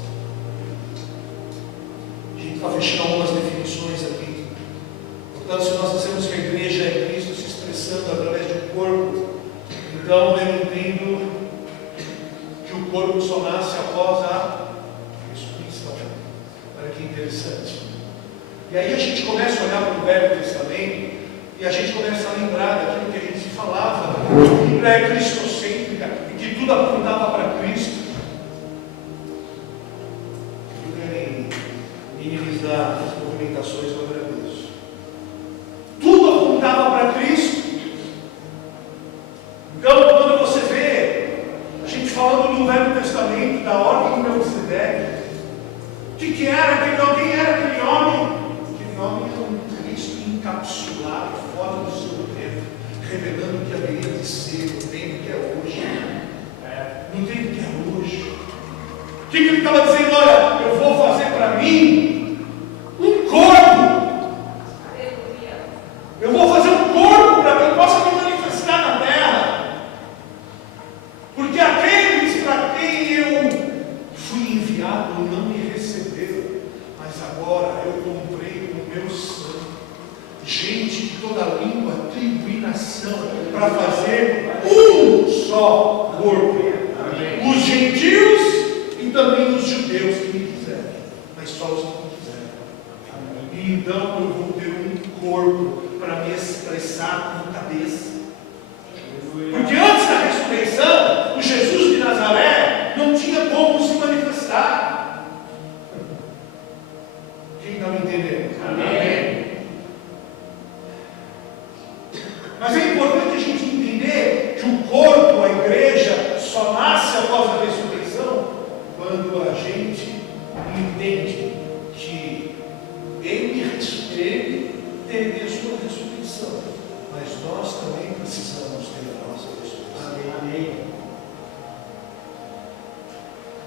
A gente está fechando algumas definições aqui. Portanto, se nós dissemos que a igreja é Cristo se expressando através de um corpo, então eu entendo que o corpo só nasce após a ressurreição. Olha que interessante. E aí a gente começa a olhar para o Velho Testamento e a gente começa a lembrar daquilo que a gente falava, que a Bíblia é cristocêntrica e que tudo apontava para Cristo. Eu quero minimizar as movimentações do Deus. Tudo apontava para Cristo. Então, quando você vê a gente falando do Velho Testamento, da ordem de Melquisedeque, que era aquele homem? Quem era aquele homem? Aquele homem era um Cristo encapsulado fora do seu tempo, revelando o que haveria de ser no tempo que é hoje. No tempo que é hoje. O que ele estava dizendo? Olha, eu vou fazer para mim um corpo. Eu vou fazer um corpo para que eu possa me manifestar na terra. Porque aqueles para quem eu fui enviado não me receberam, mas agora eu comprei com o meu sangue gente de toda língua, tribo e nação, para fazer um só corpo. Amém. Os gentios e também os judeus que me quiserem, mas só os que me quiserem. E então eu vou ter um corpo para me expressar como cabeça. Porque antes da ressurreição, o Jesus de Nazaré não tinha como se manifestar. Quem está me entendendo? Amém. Mas é importante a gente entender que o corpo, a igreja, só nasce após a ressurreição quando a gente entende que ele teve a sua ressurreição, mas nós também precisamos ter a nossa ressurreição. Amém.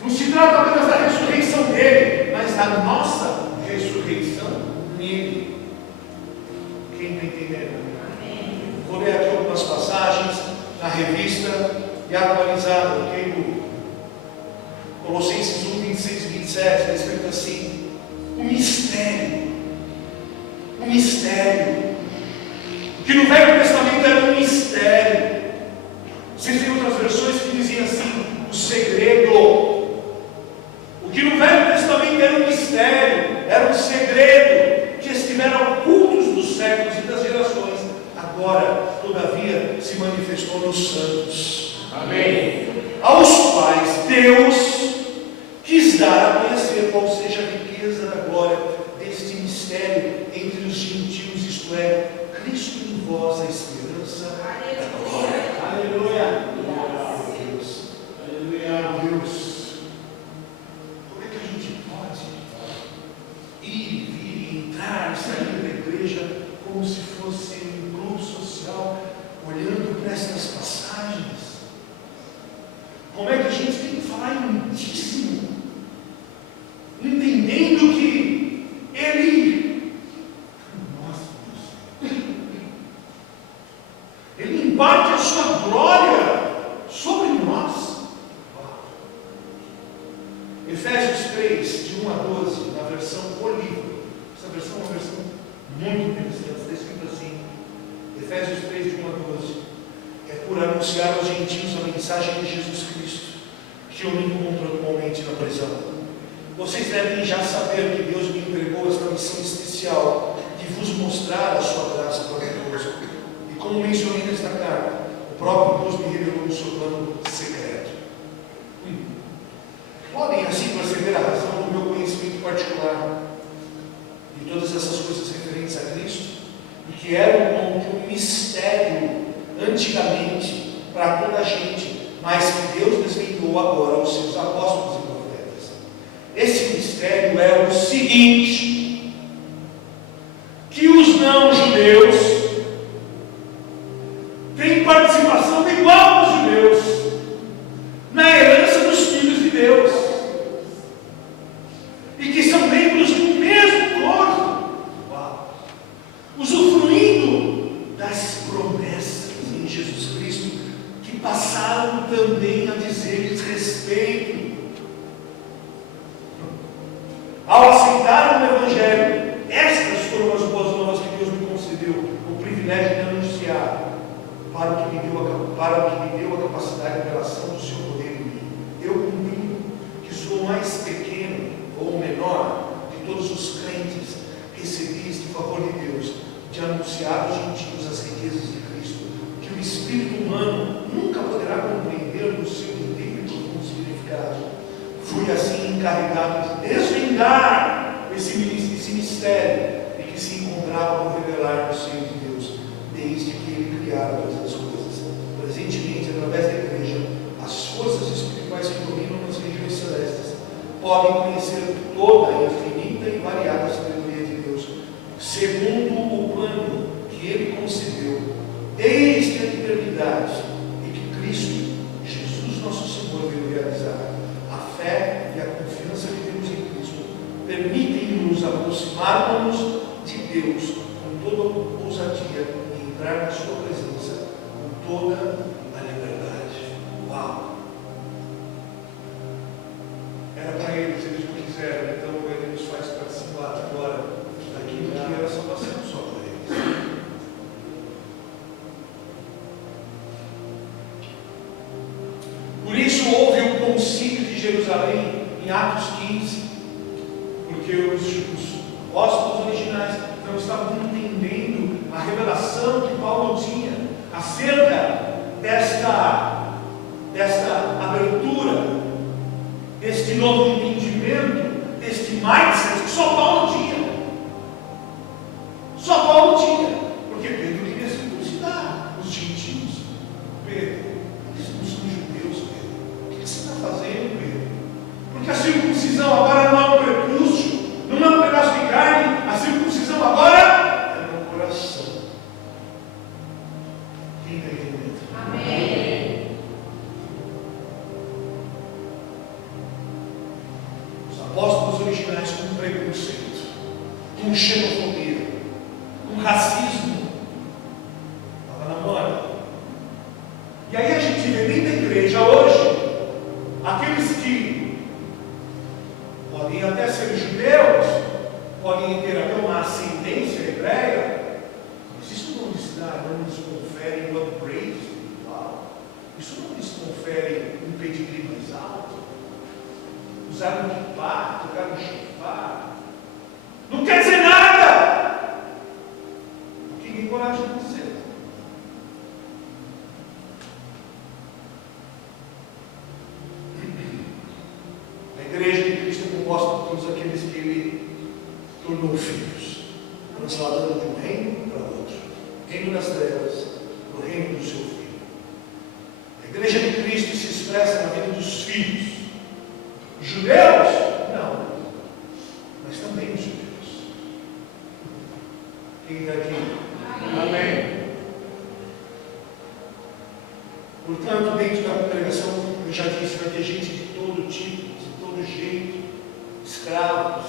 Não se trata apenas da ressurreição dele, mas da nossa ressurreição nele. Quem está entendendo? Amém. Vou ler aqui algumas passagens na revista e atualizada, ok? Do Colossenses 1, 26 e 27, está escrito assim: o mistério, que no Velho Testamento era um mistério. Vocês têm outras versões que diziam assim: o segredo. O que no Velho Testamento era um mistério, era um segredo, que estiveram ocultos dos séculos e das gerações, agora, todavia, se manifestou nos santos. Amém. Aos quais Deus quis dar a conhecer qual seja a riqueza da glória deste mistério entre os gentios, isto é, Cristo em vós, a esperança da glória. Aleluia. Deus. Aleluia. Deus. Como é que a gente pode ir, vir, entrar, sair da igreja como se fosse um clube social, olhando para essas passagens? versão O Livro. Essa versão é uma versão muito interessante. Está escrito assim, Efésios 3, de 1 a 12. É por anunciar aos gentios a mensagem de Jesus Cristo que eu me encontro atualmente na prisão. Vocês devem já saber que Deus me entregou esta missão especial de vos mostrar a sua graça gloriosa. E como mencionei nesta carta, o próprio Deus me revelou no seu plano secreto. Podem assim perceber a razão do meu conhecimento particular de todas essas coisas referentes a Cristo, e que eram um mistério antigamente para toda a gente, mas que Deus desvendou agora aos seus apóstolos e profetas. Esse mistério é o seguinte: que os não-judeus têm participação igual aos judeus na herança dos filhos de Deus, e que são membros do mesmo corpo, usufruindo das promessas em Jesus Cristo, que passaram também a dizer-lhes respeito. Ao aceitar o Evangelho, estas foram as boas novas que Deus me concedeu, o privilégio de anunciar, para o que me deu a capacidade de revelação do seu poder em mim. Eu cumpri, que sou o mais pequeno ou menor de todos os crentes, recebi este favor de Deus, de anunciar aos gentios as riquezas de Cristo, que o espírito humano nunca poderá compreender no seu inteiro e profundo significado. Fui assim encarregado de desvendar esse mistério e que se encontrava no revelar no seio de Deus, desde que Ele criara todas as coisas. Presentemente, através da igreja, as forças espirituais que dominam nas regiões celestes podem conhecer toda a infinita e variada sabedoria de Deus, segundo o plano que Ele concebeu desde a eternidade e que Cristo, Jesus nosso Senhor, veio realizar. A fé e a confiança que temos em Cristo permitem-nos aproximarmos de Deus com toda ousadia e entrar na sua presença com toda a liberdade. Uau! Era para eles não quiseram, então Ele nos faz participar agora daquilo que era salvação só para eles. Por isso houve o concílio de Jerusalém em Atos 15, porque os apóstolos originais não estavam entendendo a revelação que Paulo tinha acerca desta abertura, deste novo entendimento, deste mindset que só Paulo tinha. Só Paulo tinha, porque Pedro queria circuncidar os gentios. Pedro, eles não são judeus, Pedro. O que você está fazendo, Pedro? Porque a circuncisão agora não é um prepúcio, não é um pedaço de carne, a circuncisão agora é no coração. Quem está entendendo? Amém. Os apóstolos originais com preconceito, com xenofobia, com racismo, estava na moda. E aí a gente vê dentro da igreja hoje, aqueles que podem até ser judeus, podem ter até uma ascendência hebreia, mas isso não lhes confere um upgrade espiritual, isso não lhes confere um pedigree mais alto. Usaram um kippah, tocaram um shofar, não quer dizer nada. O que tem coragem de dizer? A igreja de Cristo é composta por todos aqueles que Ele tornou filhos, transladando de um reino para outro, reino das trevas para o reino do seu Filho. A igreja de Cristo se expressa na vida dos filhos. Judeus? Não, mas também os judeus. Quem está aqui? Amém. Portanto, dentro da congregação, eu já disse, vai ter gente de todo tipo, de todo jeito, escravos,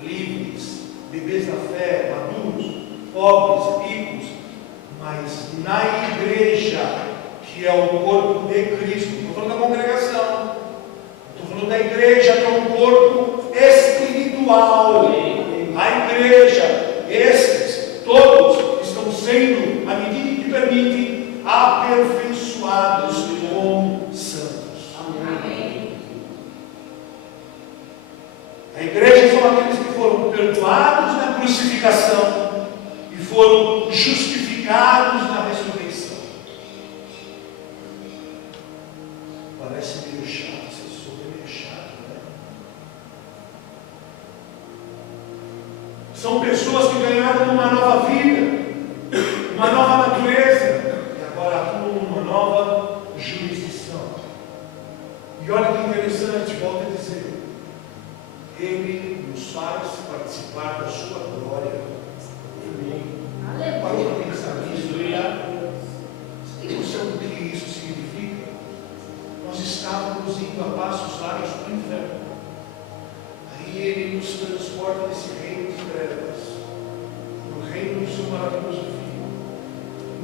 livres, bebês da fé, maduros, pobres, ricos, mas na igreja, que é o corpo de Cristo, não estou falando da congregação, estou falando da igreja, que é um corpo espiritual. espiritual. A igreja, esses, todos estão sendo, à medida que permitem, aperfeiçoados como santos. Amém. A igreja são aqueles que foram perdoados na crucificação e foram justificados na ressurreição. Parece meio chato, esse soco é meio chato, né? São pessoas que ganharam uma nova vida, uma nova natureza, e agora atuam numa nova jurisdição. E olha que interessante, volto a dizer, Ele nos faz participar da sua glória. Parou para pensar nisso? Você tem noção do que isso significa? Nós estávamos indo a passos largos para o inferno. Aí Ele nos transporta desse reino de trevas, no reino do seu maravilhoso Filho.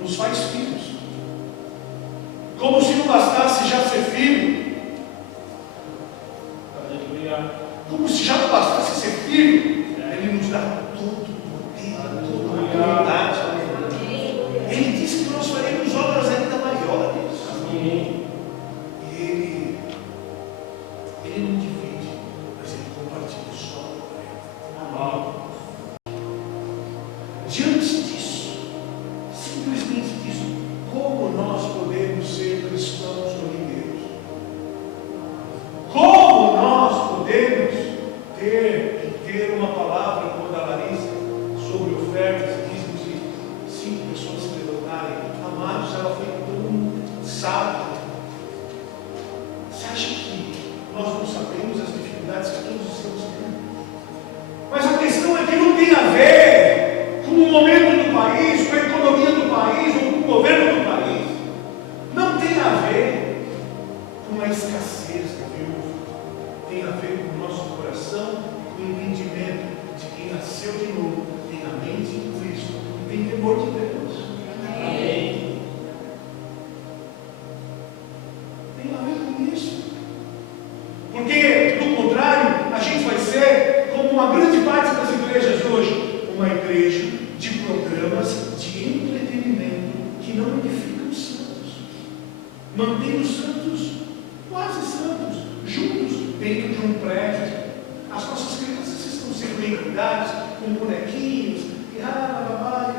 Nos faz filhos. Como se não bastasse já ser filho. Como se já não bastasse ser filho, Ele nos dá todo o poder, toda a autoridade. Ele diz que nós faremos obras ainda maiores. E Ele não divide, mas Ele compartilha só a glória. Diante disso, simplesmente disso, como nós podemos ser cristãos domingueiros? Como nós podemos ter uma palavra como a da Larissa sobre ofertas e dízimos e 5 pessoas se levantarem? Amados, ela foi tão sábia. Você acha que nós não sabemos as dificuldades que todos estamos tendo? Mas a questão é que não tem a ver com o momento do país, com a economia do país ou com o governo do país. Não tem a ver com a escassez da viúva. Tem a ver com o nosso coração, com o entendimento de quem nasceu de novo, tem a mente de Cristo e tem temor de Deus. Amém. Tem a ver com isso. Porque, do contrário, a gente vai ser como uma grande parte das igrejas hoje, uma igreja de programas de entretenimento que não edificam os santos. Mantém os santos, quase santos, juntos dentro de um prédio. As nossas crianças estão sendo bem cuidadas, com bonequinhos, e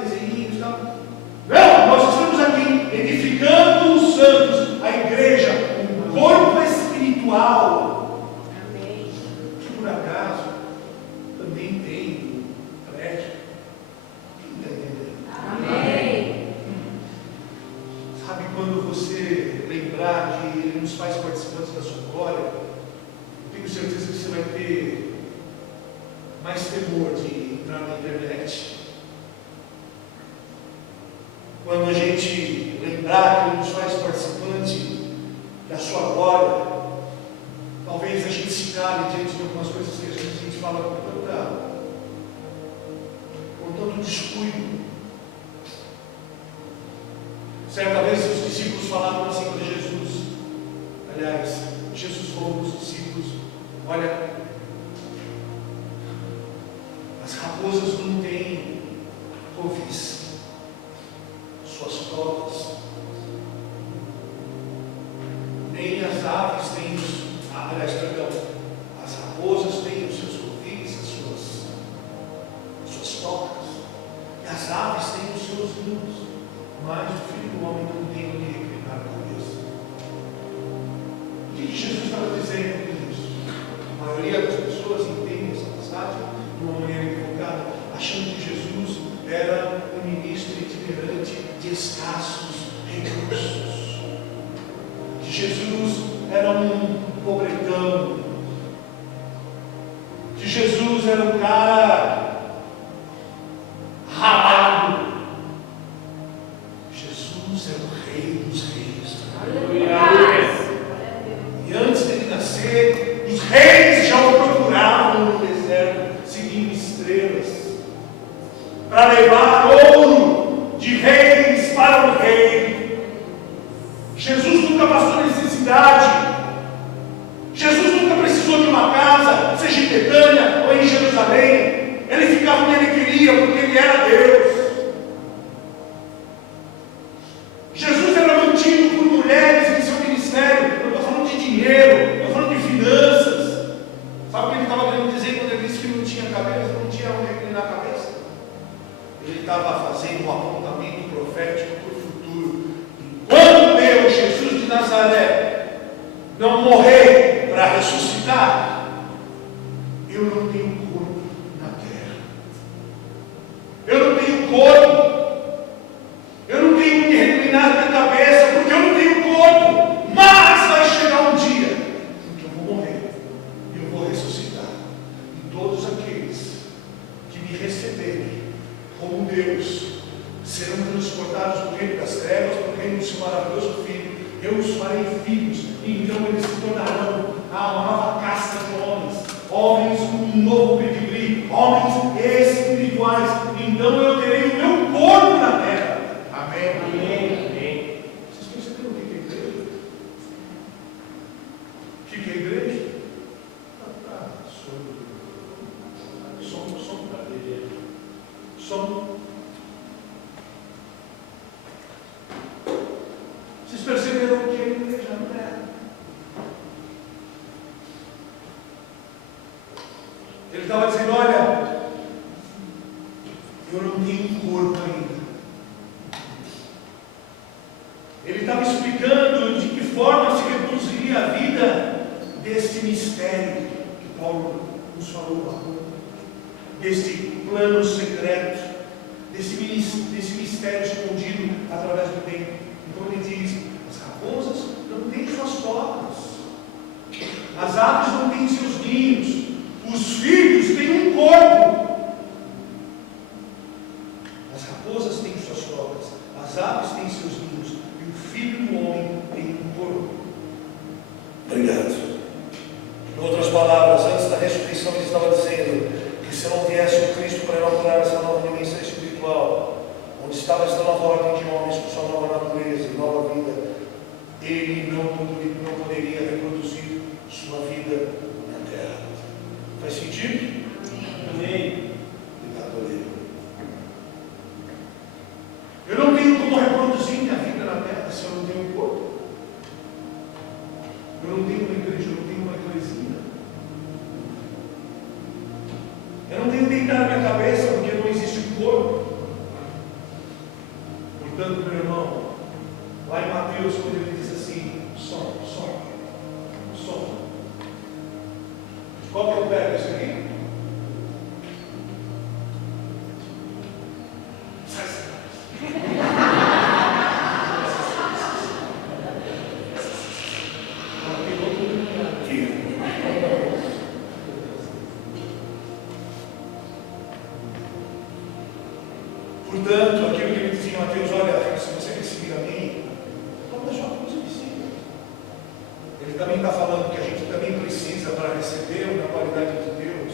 desenhinhos e tal. Não, nós estamos aqui edificando os santos, a igreja, um corpo espiritual. Amém. Que por acaso também tem um prédio. Quem está entendendo? Amém. Sabe quando você lembrar que Ele nos faz participantes da sua glória? Eu tenho certeza que você vai ter mais temor de entrar na internet. Quando a gente lembrar que Ele nos faz participante da sua glória, talvez a gente se cale diante de algumas coisas que a gente fala com tanto descuido. Certa vez os discípulos falaram assim para Jesus. Aliás, Jesus falou para os discípulos: olha, as raposas não têm covis, suas togas, nem as aves têm as raposas têm os seus covis, as suas togas, e as aves têm os seus ninhos, mas o Filho do Homem não tem onde reclinar a cabeça. O que Jesus estava dizendo com isso? A maioria das pessoas entende essa passagem de uma maneira equivocada, achando que Jesus era um ministro itinerante de escassos recursos, que Jesus era um pobretão, que Jesus era um cara ralado. Jesus é o Rei dos Reis. E antes dele nascer, os reis já o procuravam no deserto, seguindo estrelas, para levar ouro de reis para o rei. Jesus nunca passou necessidade. Jesus nunca precisou de uma casa, seja em Betânia ou em Jerusalém. ele ficava onde ele queria, porque ele era Deus. Jesus era mantido por mulheres em seu ministério. Eu estou falando de dinheiro, estou falando de finanças. Sabe o que ele estava querendo dizer quando ele disse que não tinha cabeça, não tinha onde reclinar a cabeça? Ele estava fazendo um apontamento profético para o futuro. Enquanto Deus, Jesus de Nazaré, não morrer para ressuscitar, eu não tenho corpo na terra. Eu não tenho corpo. Eu não tenho que reclinar minha cabeça, porque eu não tenho corpo. Mas vai chegar um dia em que eu vou morrer e eu vou ressuscitar. E todos aqueles que me receberem como Deus serão transportados do reino das trevas para o reino do seu maravilhoso Filho. Eu os farei filhos, e então eles se tornarão uma nova casta de homens, homens com um novo pedigree, homens espirituais. Então eu terei o meu corpo na terra. Amém. Amém. Vocês perceberam o que é igreja? O que é igreja? Somos. Vocês perceberam o que é igreja na terra? Ele estava dizendo, olha, eu não tenho corpo ainda. Ele estava explicando de que forma se reproduziria a vida deste mistério que Paulo nos falou lá, deste plano secreto, desse mistério escondido através do tempo. Então ele diz, as raposas não têm suas tocas, as aves não têm seus ninhos, os filhos têm um corpo. As raposas têm suas tocas, as aves têm seus ninhos, e o filho do homem tem um corpo. Obrigado. Em outras palavras, antes da ressurreição ele estava dizendo que se não viesse o Cristo para inaugurar essa nova dimensão espiritual, onde estava esta nova ordem de homens com sua nova natureza e nova vida, ele não poderia reproduzir sua vida na terra. Faz sentido? Amém. Obrigado, Leandro. Eu não tenho como reproduzir minha vida na terra se eu não tenho um corpo. Eu não tenho uma igreja, eu não tenho uma eclesia. Eu não tenho que deitar minha cabeça porque não existe um corpo. Portanto, meu irmão, lá em Mateus, quando ele diz assim, som. Qual que eu pego isso aqui? Portanto, aquilo que ele dizia em Mateus, olha, se você me seguir a mim, toma a sua cruz e me siga. Ele também está falando que a gente também precisa, para receber a qualidade de Deus,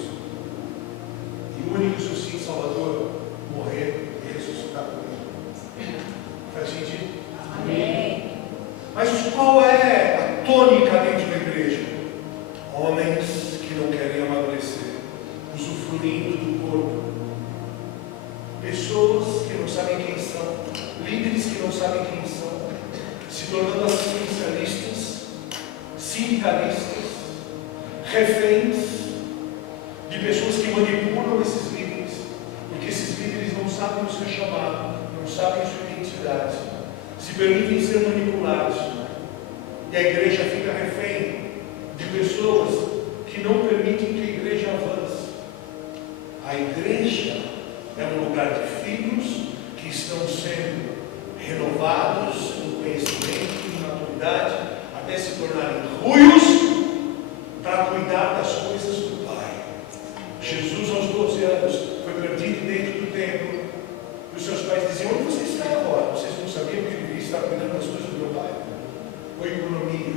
e o único suficiente Salvador, morrer e ressuscitar com ele. Faz sentido? Amém. Mas qual é a tônica dentro da igreja? Homens que não querem amadurecer, usufruindo do corpo. Pessoas que não sabem quem são, líderes que não sabem quem são, se tornando assistencialistas, sindicalistas, reféns de pessoas que manipulam esses líderes, porque esses líderes não sabem o seu chamado, não sabem a sua identidade, se permitem ser manipulados, e a igreja fica refém de pessoas que não permitem que a igreja avance. A igreja é um lugar de filhos que estão sendo renovados no conhecimento e maturidade até se tornarem ruios para cuidar das coisas do Pai. Jesus, aos 12 anos, foi perdido dentro do templo e os seus pais diziam, onde você está agora? Vocês não sabiam que ele devia estar cuidando das coisas do meu Pai? Foi economia.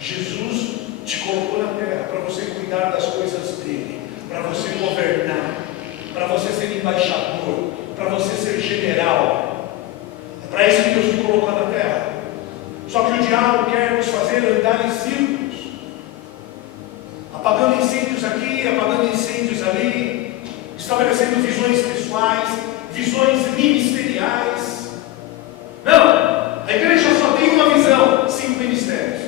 Jesus te colocou na terra para você cuidar das coisas dele, para você governar, para você ser embaixador, para você ser general. É para isso que Deus te colocou na terra. Só que o diabo quer nos fazer andar em círculos, apagando incêndios aqui, apagando incêndios ali, estabelecendo visões pessoais, visões ministeriais. Não, a igreja só tem uma visão, 5 ministérios.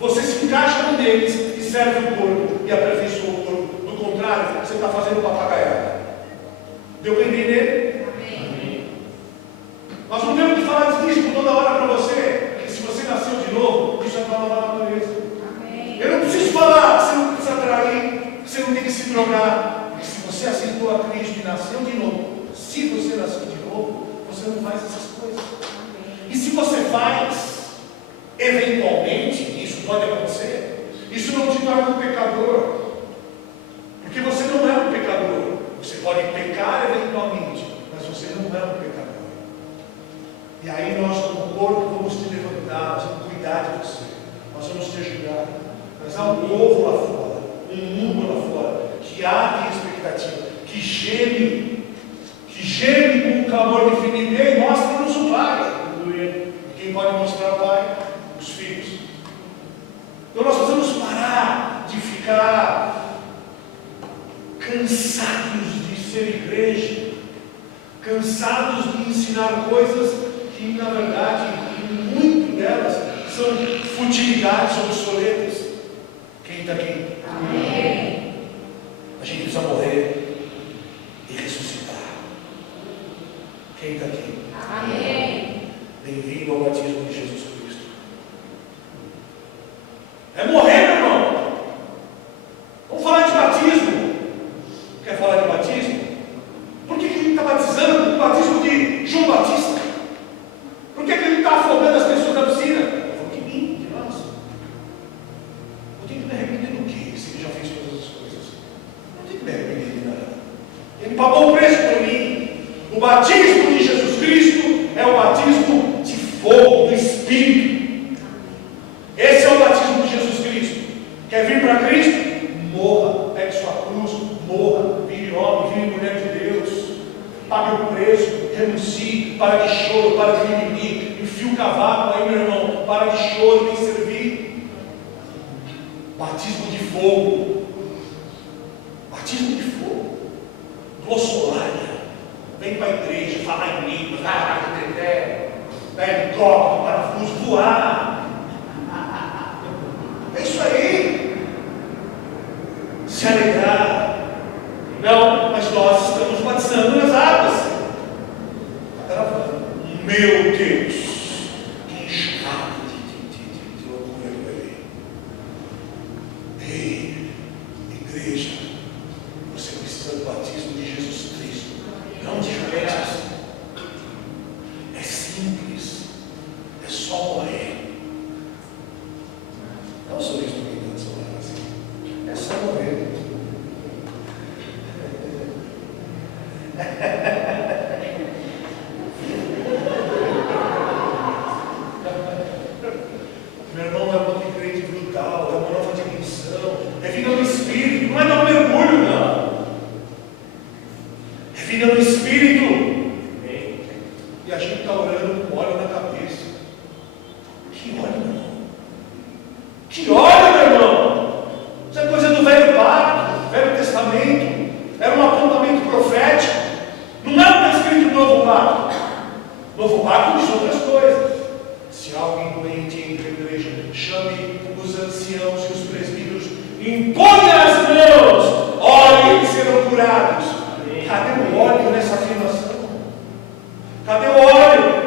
Você se encaixa num deles e serve o corpo e aperfeiçoa o corpo. Do contrário, você está fazendo papagaiada. Deu para entender? Amém. Nós não temos que falar de dízimo toda hora para você, porque se você nasceu de novo, isso é para nova natureza. Amém. Eu não preciso falar que você não precisa atrair, que você não tem que se drogar. Porque se você aceitou a Cristo e nasceu de novo, se você nasceu de novo, você não faz essas coisas. E se você faz, eventualmente, isso pode acontecer, isso não te torna um pecador. Porque você não é um pecador. Você pode pecar eventualmente, mas você não é um pecador. E aí nós, como corpo, vamos te levantar, nós vamos cuidar de você, nós vamos te ajudar. Mas há um povo lá fora, um mundo lá fora, que há de expectativa, que geme com um clamor definido. Ei, mostra-nos o Pai. E quem pode mostrar o Pai? Os filhos. Então nós precisamos parar de ficar cansados de ser igreja, cansados de ensinar coisas que, na verdade, muito delas são futilidades obsoletas. Quem está aqui? Amém. A gente precisa morrer e ressuscitar. Quem está aqui? Amém. Bem-vindo ao batismo de Jesus Cristo. É morrer, meu irmão. Vamos falar de batismo. Quer falar de batismo? Por que ele está batizando com o batismo de João Batista? Por que ele está afogando as pessoas na piscina? Eu falo, que mim, de nós. Eu tenho que me arrepender do quê? Se ele já fez todas as coisas. Não tenho que me arrepender de nada. Ele pagou o preço por mim. O batismo de Jesus Cristo é o batismo de fogo, do Espírito. Esse é o batismo de Jesus Cristo. Quer vir para Cristo? Morra, pegue sua cruz, morra, vire homem, vire mulher de Deus. Pague o preço, renuncie, para de choro, para de mimimi, enfia o cavaco aí, meu irmão, para de choro, vem servir. Batismo de fogo. Batismo de fogo. Glossolária. Vem para a igreja, falar em línguas, da helicóptero, parafuso, voar. É isso aí. Se alegrar. Não, mas nós estamos batizando nas águas. Está gravando. Meu Deus, que enxurrada de loucura que vai vir. Ei, igreja, você precisa do batismo de Jesus Cristo, não de joelhos. É simples, é só morrer. Não sou isso que me dança assim. É só morrer. Meu irmão, é uma crente brutal, é uma nova dimensão, é vida no Espírito, não é dar um mergulho, não. É vida no Espírito. E a gente está orando com óleo na cabeça. Que óleo, meu irmão? Que óleo, meu irmão? Isso é coisa do velho pacto, velho testamento. Era um apontamento profético. Não é o que está escrito no novo pacto. O novo pacto diz outras coisas. Se alguém doente entra na igreja, chame os anciãos e os presbíteros, imponha as mãos, olhem e serão curados. Cadê o óleo nessa afirmação? Cadê o óleo?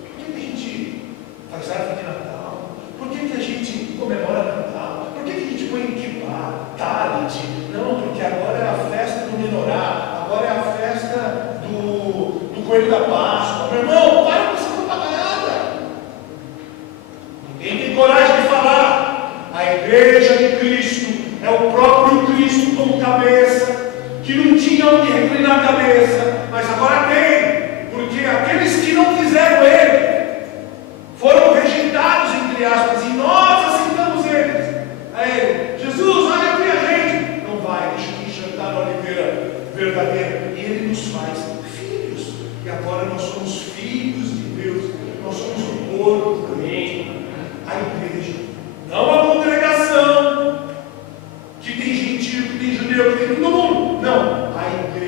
Por que a gente faz árvore de Natal? Por que a gente comemora Natal? Por que a gente põe kippah, talit? Não, porque agora é a festa do menorá, agora é a festa do coelho da Páscoa. Meu irmão, para com essa propaganda. Ninguém tem coragem de falar. A igreja de Cristo é o próprio Cristo como cabeça, que não tinha onde reclinar a cabeça, mas agora tem, porque aqueles que não quiseram ele foram rejeitados, entre aspas, e nós aceitamos eles. A ele, Jesus, olha aqui a gente. Não vai, deixa eu enxertar na oliveira verdadeira. E ele nos faz filhos. E agora nós somos filhos de Deus. Nós somos o corpo também. A igreja, não a congregação, que tem gentil, que tem judeu, que tem todo mundo. Não, a igreja.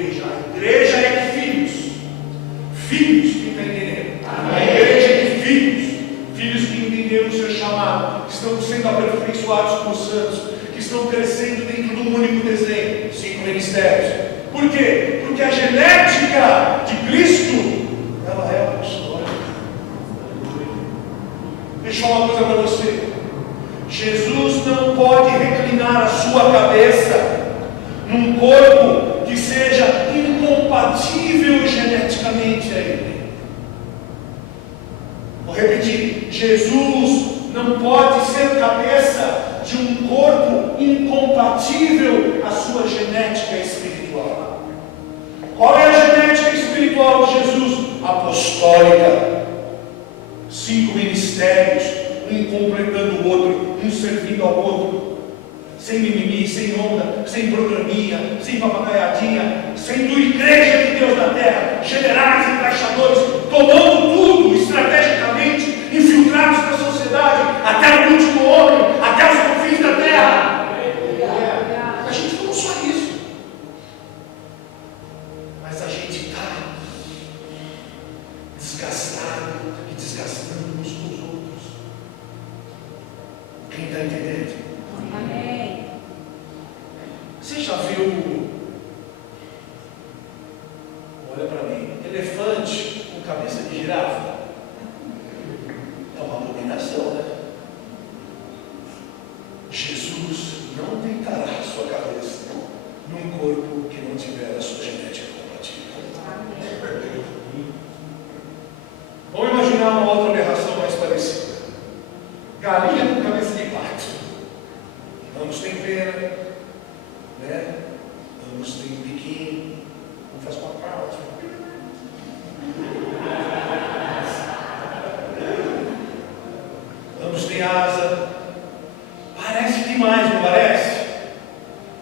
Por quê? Porque a genética de Cristo, ela é apostólica. Deixa eu falar uma coisa para você. Jesus não pode reclinar a sua cabeça num corpo que seja incompatível geneticamente a Ele. Vou repetir. Jesus não pode ser cabeça de um corpo incompatível à sua genética espiritual. Qual é a genética espiritual de Jesus? Apostólica. 5 ministérios, um completando o outro, um servindo ao outro, sem mimimi, sem onda, sem programinha, sem papagaiadinha, sendo igreja de Deus na terra, generais, embaixadores, tomando tudo estrategicamente, infiltrados na sociedade, até o último homem, até os confins da terra. A gente não só isso, mas a gente está desgastado e desgastando uns com os outros. Quem está entendendo? Amém. Você já viu, olha para mim, elefante com cabeça de girafa? É uma abominação, né? Jesus não deitará a sua cabeça num corpo que não tiver a sua genética compatível. Vamos imaginar uma outra aberração mais parecida. Galinha com cabeça de pato. Ambos têm pena, né? Ambos têm biquinho. Um faz com a pau, outro faz com a... Ambos têm asa. Parece demais, não parece?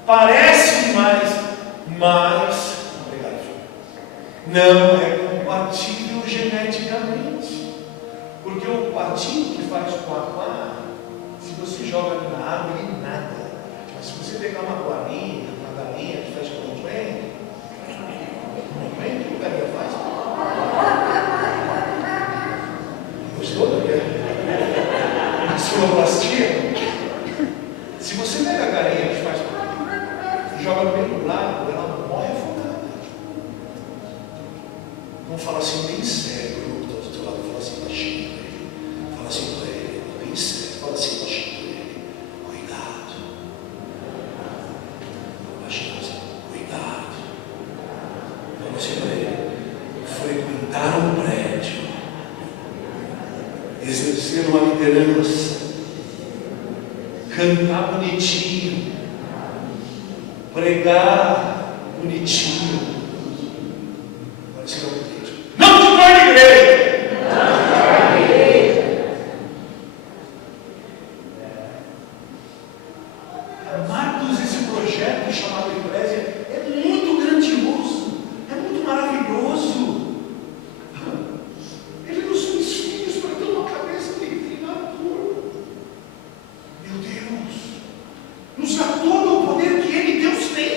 Parece demais, mas obrigado, não é compatível geneticamente. Porque o patinho que faz quá, se você joga na água, ele nada. Mas se você pegar uma galinha que faz com o que o galinha faz? Gostou da minha sonoplastia? Se você pega a galinha que faz e joga no meio do lago, ela morre afogada. Não fala assim bem sério, eu estou do teu lado, fala assim baixinho. Fala assim para ele, bem sério, fala assim baixinho para ele, cuidado. Baixinho assim, cuidado. Fala assim para ele, frequentar um prédio, exercer uma liderança, cantar bonitinho, pregar bonitinho. Agora você não entende. Não te torne igreja! Amados, esse projeto chamado Eclésia é muito grandioso, é muito maravilhoso. Ele nos fez filhos para ter uma cabeça de treinador. Meu Deus, nos dá todo o poder que Ele, Deus, tem.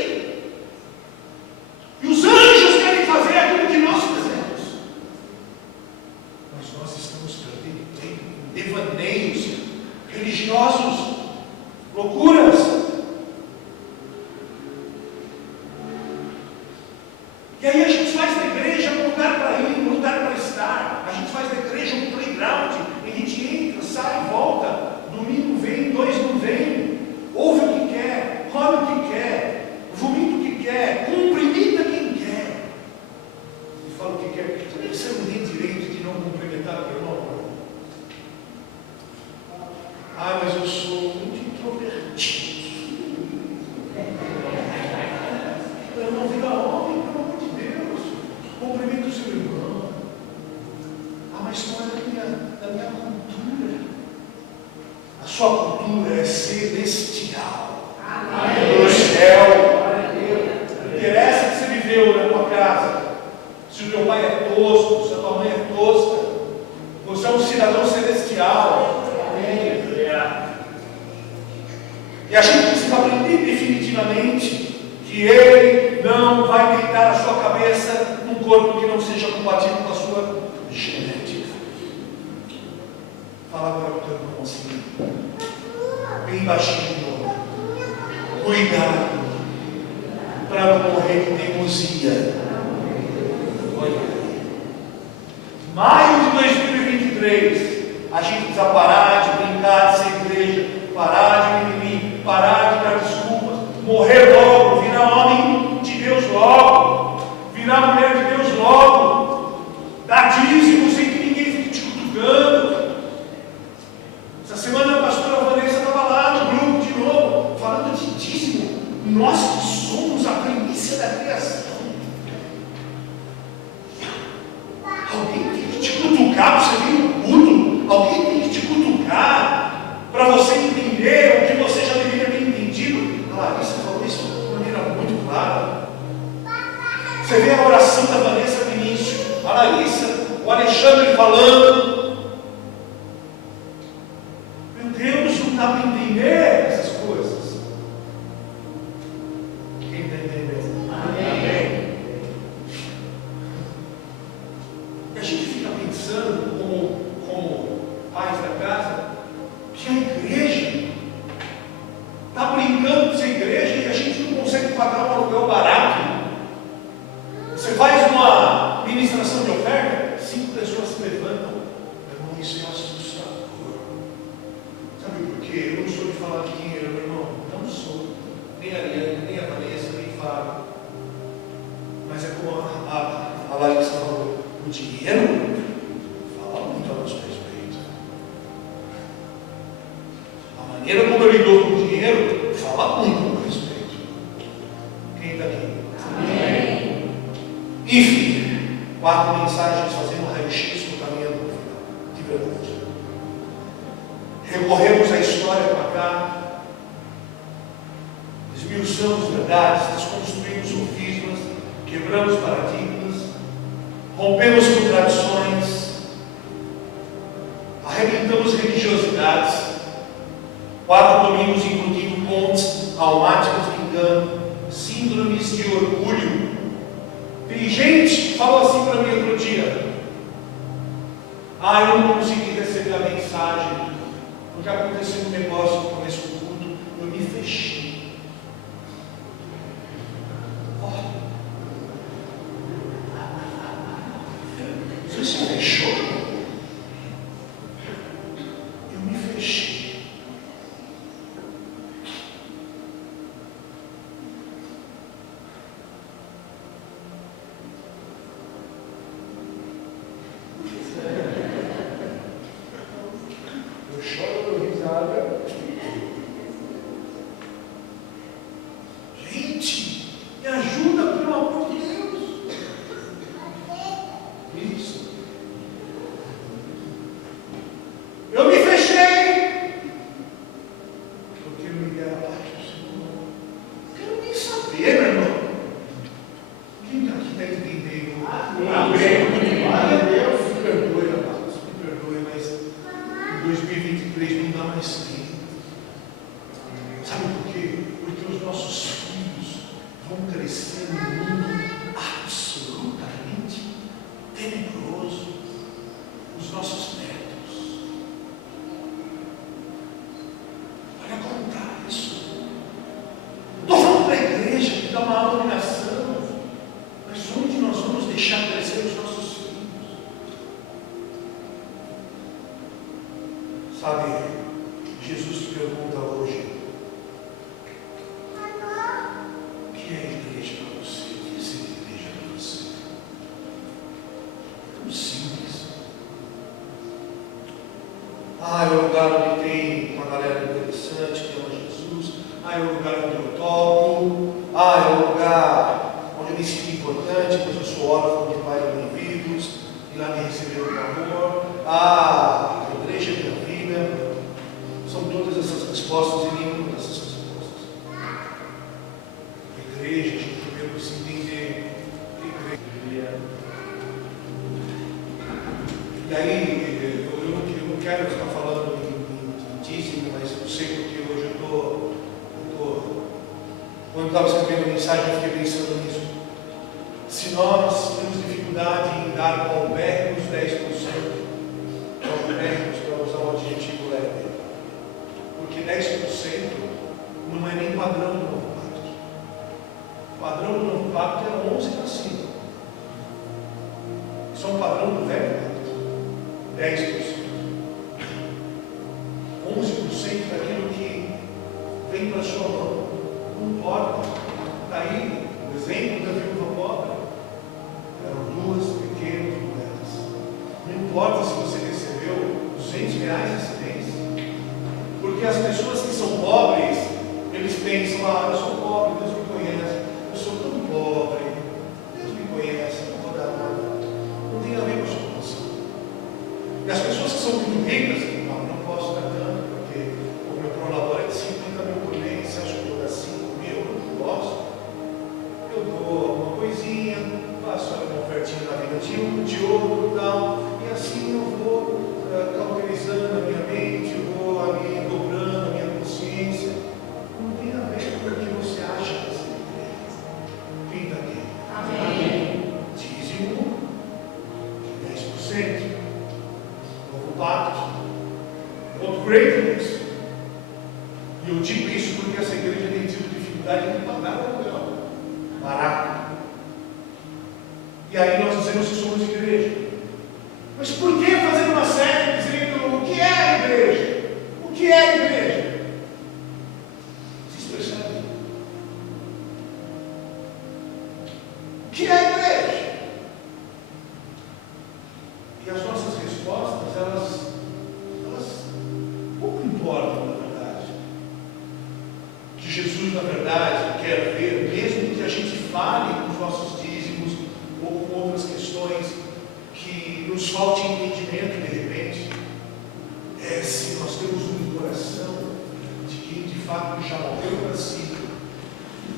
E os anjos querem fazer aquilo que nós fazemos. Mas nós estamos perdendo tempo com devaneios religiosos, loucuras. E aí a gente faz da igreja um lugar para ir, um lugar para estar. A gente faz da igreja um playground. E a gente entra, sai, volta. Domingo vem, 2 não vem. Ouve o que quer, come o que quer, vomita o que quer, cumprimenta quem quer. E fala o que quer. Você não tem direito de não cumprimentar o irmão. Ah, mas eu sou muito introvertido. Eu não vira homem, pelo amor de Deus. Cumprimenta o seu irmão. Ah, mas não é da minha cultura. A sua cultura é celestial. No céu. Não interessa que você viveu na tua casa. Se o teu pai é tosco, se a tua mãe é tosca. Você é um cidadão celestial. E a gente precisa aprender definitivamente que Ele não vai deitar a sua cabeça num corpo que não seja compatível com a sua genética. Fala agora com o teu irmão assim, bem baixinho de novo. Cuidado para não morrer de teimosia. Olha aí. Maio de 2023, a gente precisa parar de brincar de ser igreja, parar de mimimi, parar de dar desculpas, morrer logo, virar homem de Deus logo, virar mulher de Deus logo, dar dízimo sem que ninguém fique te cutucando. Essa semana a pastora Vanessa estava lá no grupo de novo, falando de dízimo. Nós que somos a primícia da criação. Alguém tem que te cutucar para você vir no culto. Alguém tem que te cutucar para você entender o que você já deveria ter entendido. A Larissa falou isso de maneira muito clara. Você vê a oração da Vanessa no início, a Larissa, o Alexandre falando. Meu Deus, não dá para entender essas coisas. Quem está entendendo? Amém. E a gente fica pensando, como pais da casa, que a igreja está brincando de ser igreja e a gente não consegue pagar um aluguel barato. Você faz uma ministração de oferta, 5 pessoas se levantam. Meu irmão, isso é assustador. Sabe por quê? Eu não sou de falar de dinheiro, meu irmão. Não sou. Nem a Ariane, nem a Vanessa, nem Fábio. Mas é como a Larissa falou, o dinheiro fala muito a nosso respeito. A maneira como eu lido com o dinheiro fala muito a meu respeito. Quem está aqui? Amém. Enfim, 4 mensagens fazendo um raio-x no caminho do final. De verdade. Recorremos à história para cá. Desmiuçamos verdades, desconstruímos sofismas, quebramos paradigmas, rompemos com tradições, arrebentamos religiosidades, 4 domingos incluindo pontes almáticas de engano, síndromes de orgulho. Tem gente que falou assim para mim outro dia: eu não consegui receber a mensagem, porque aconteceu um negócio no começo do culto, eu me fechei. Você se fechou? Eu me fechei. Eu choro, eu dou risada. Gente, me ajuda, pelo amor de Deus. Isso. Eu me fechei. Porque eu me deram a paz do Senhor. Não quero nem saber, meu irmão. Quem está aqui está entendendo? Amém. Glória a Deus. Me perdoe, amados. Me perdoe, mas em 2023 não dá mais tempo. Sabe por quê? Porque os nossos filhos vão crescer num mundo absolutamente tenebroso. Os nossos netos. Olha como está isso. Estou falando para a igreja que dá uma abominação. Mas onde nós vamos deixar crescer os nossos filhos? Sabe, Jesus te pergunta hoje: o que é igreja para você? O que é ser igreja para você? Tão simples. É um lugar onde tem uma galera interessante que ama Jesus. É um lugar onde eu toco. É um lugar onde eu me sinto importante, pois eu sou órfão de pai e mãe vivos, e lá me receberam com amor. A igreja é minha vida. São todas essas respostas e nenhuma dessas respostas. A igreja, a gente primeiro precisa entender que igreja. E aí, eu não quero ficar falando em dízimo, mas eu sei porque hoje eu estou. Quando eu estava escrevendo a mensagem, eu fiquei pensando nisso. Se nós temos dificuldade em dar paupérrimos 10%, paupérrimos, para usar um adjetivo leve, porque 10% não é nem padrão do novo pacto. padrão do novo pacto era 11 para 5. Isso é um padrão do velho pacto. 10%. 11% daquilo que vem para a sua mão. Não importa. Está aí o exemplo da viúva pobre. Eram 2 pequenas moedas. Não importa se você recebeu R$200 esse mês. Porque as pessoas que são pobres, eles pensam, eu sou pobre, Deus me conhece. Eu sou tão pobre, Deus me conhece, não vou dar nada. Não tem a ver com a sua condição. E as pessoas que são muito ricas, não posso dar tanto, porque o meu prolabor é de 50 mil por mês, você acha que eu vou dar 5 mil? Eu não posso. Eu dou uma coisinha, faço uma ofertinha na vida de outro e tal, e assim eu vou cauterizando a minha mente, vou ali dobrando a minha consciência. Não tem a ver com o que você acha que você tem. Quem está aqui? Amém. Dízimo, 10%. Novo pacto. What greatness. E eu digo isso porque essa igreja tem tido dificuldade de pagar o aluguel. Barato. E aí nós dizemos que somos igreja. Mas por que fazer uma série dizendo o que é a igreja? O que é a igreja? Vocês percebem? O que é a igreja? E as nossas respostas, elas pouco importam, na verdade. O que Jesus, na verdade, quer ver, mesmo que a gente fale com os nossos dízimos ou com outras questões que nos falte entendimento de repente, é se nós temos um coração de quem de fato já morreu para si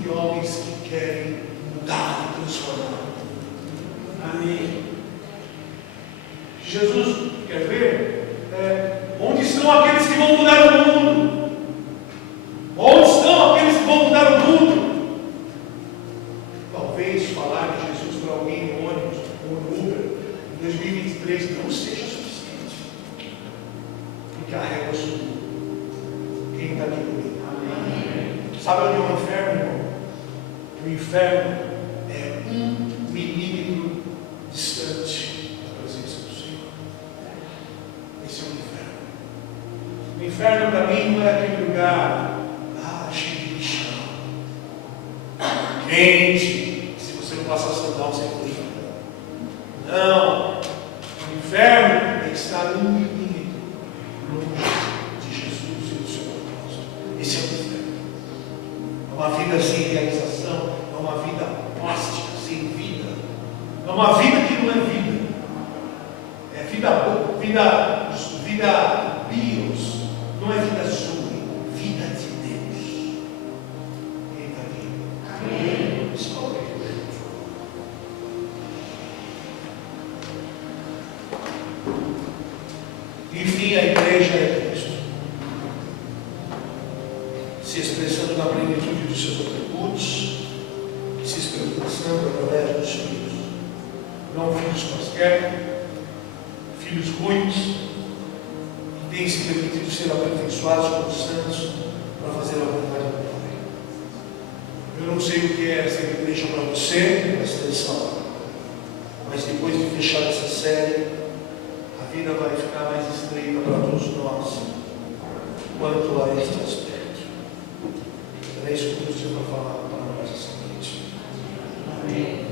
e homens que querem mudar e transformar. Amém. Jesus quer ver onde estão aqueles que vão mudar o mundo? Onde estão aqueles que vão mudar o mundo? Talvez falar de Jesus para alguém no ônibus ou no Uber em 2023 não seja suficiente. Porque a régua subiu. Quem está aqui comigo? Amém. Sabe onde é o inferno, irmão? O inferno é 1 milímetro distante da presença do Senhor. Esse é o inferno. O inferno para mim não é aquele lugar cheio de chão, quente, se você não passar sandal, você fica. Não. O inferno é estar 1 milímetro longe de Jesus e do seu propósito. Esse é o inferno. É uma vida sem realização, é uma vida plástica, sem vida. É uma vida que não é vida. É vida bios, não é vida zoe, vida de Deus. Quem está aqui? Amém. Escolhe. Enfim, a igreja é Cristo, se expressando na plenitude dos seus atributos, se expressando através dos filhos. Não filhos quaisquer, filhos ruins, que têm se permitido ser aperfeiçoados como santos para fazer a vontade do Pai. Eu não sei o que é essa igreja para você, presta atenção, mas depois de fechar essa série, a vida vai ficar mais estreita para todos nós quanto a este aspecto. Era isso que Deus tinha para falar para nós essa noite. Amém.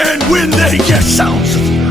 And when they get sounds of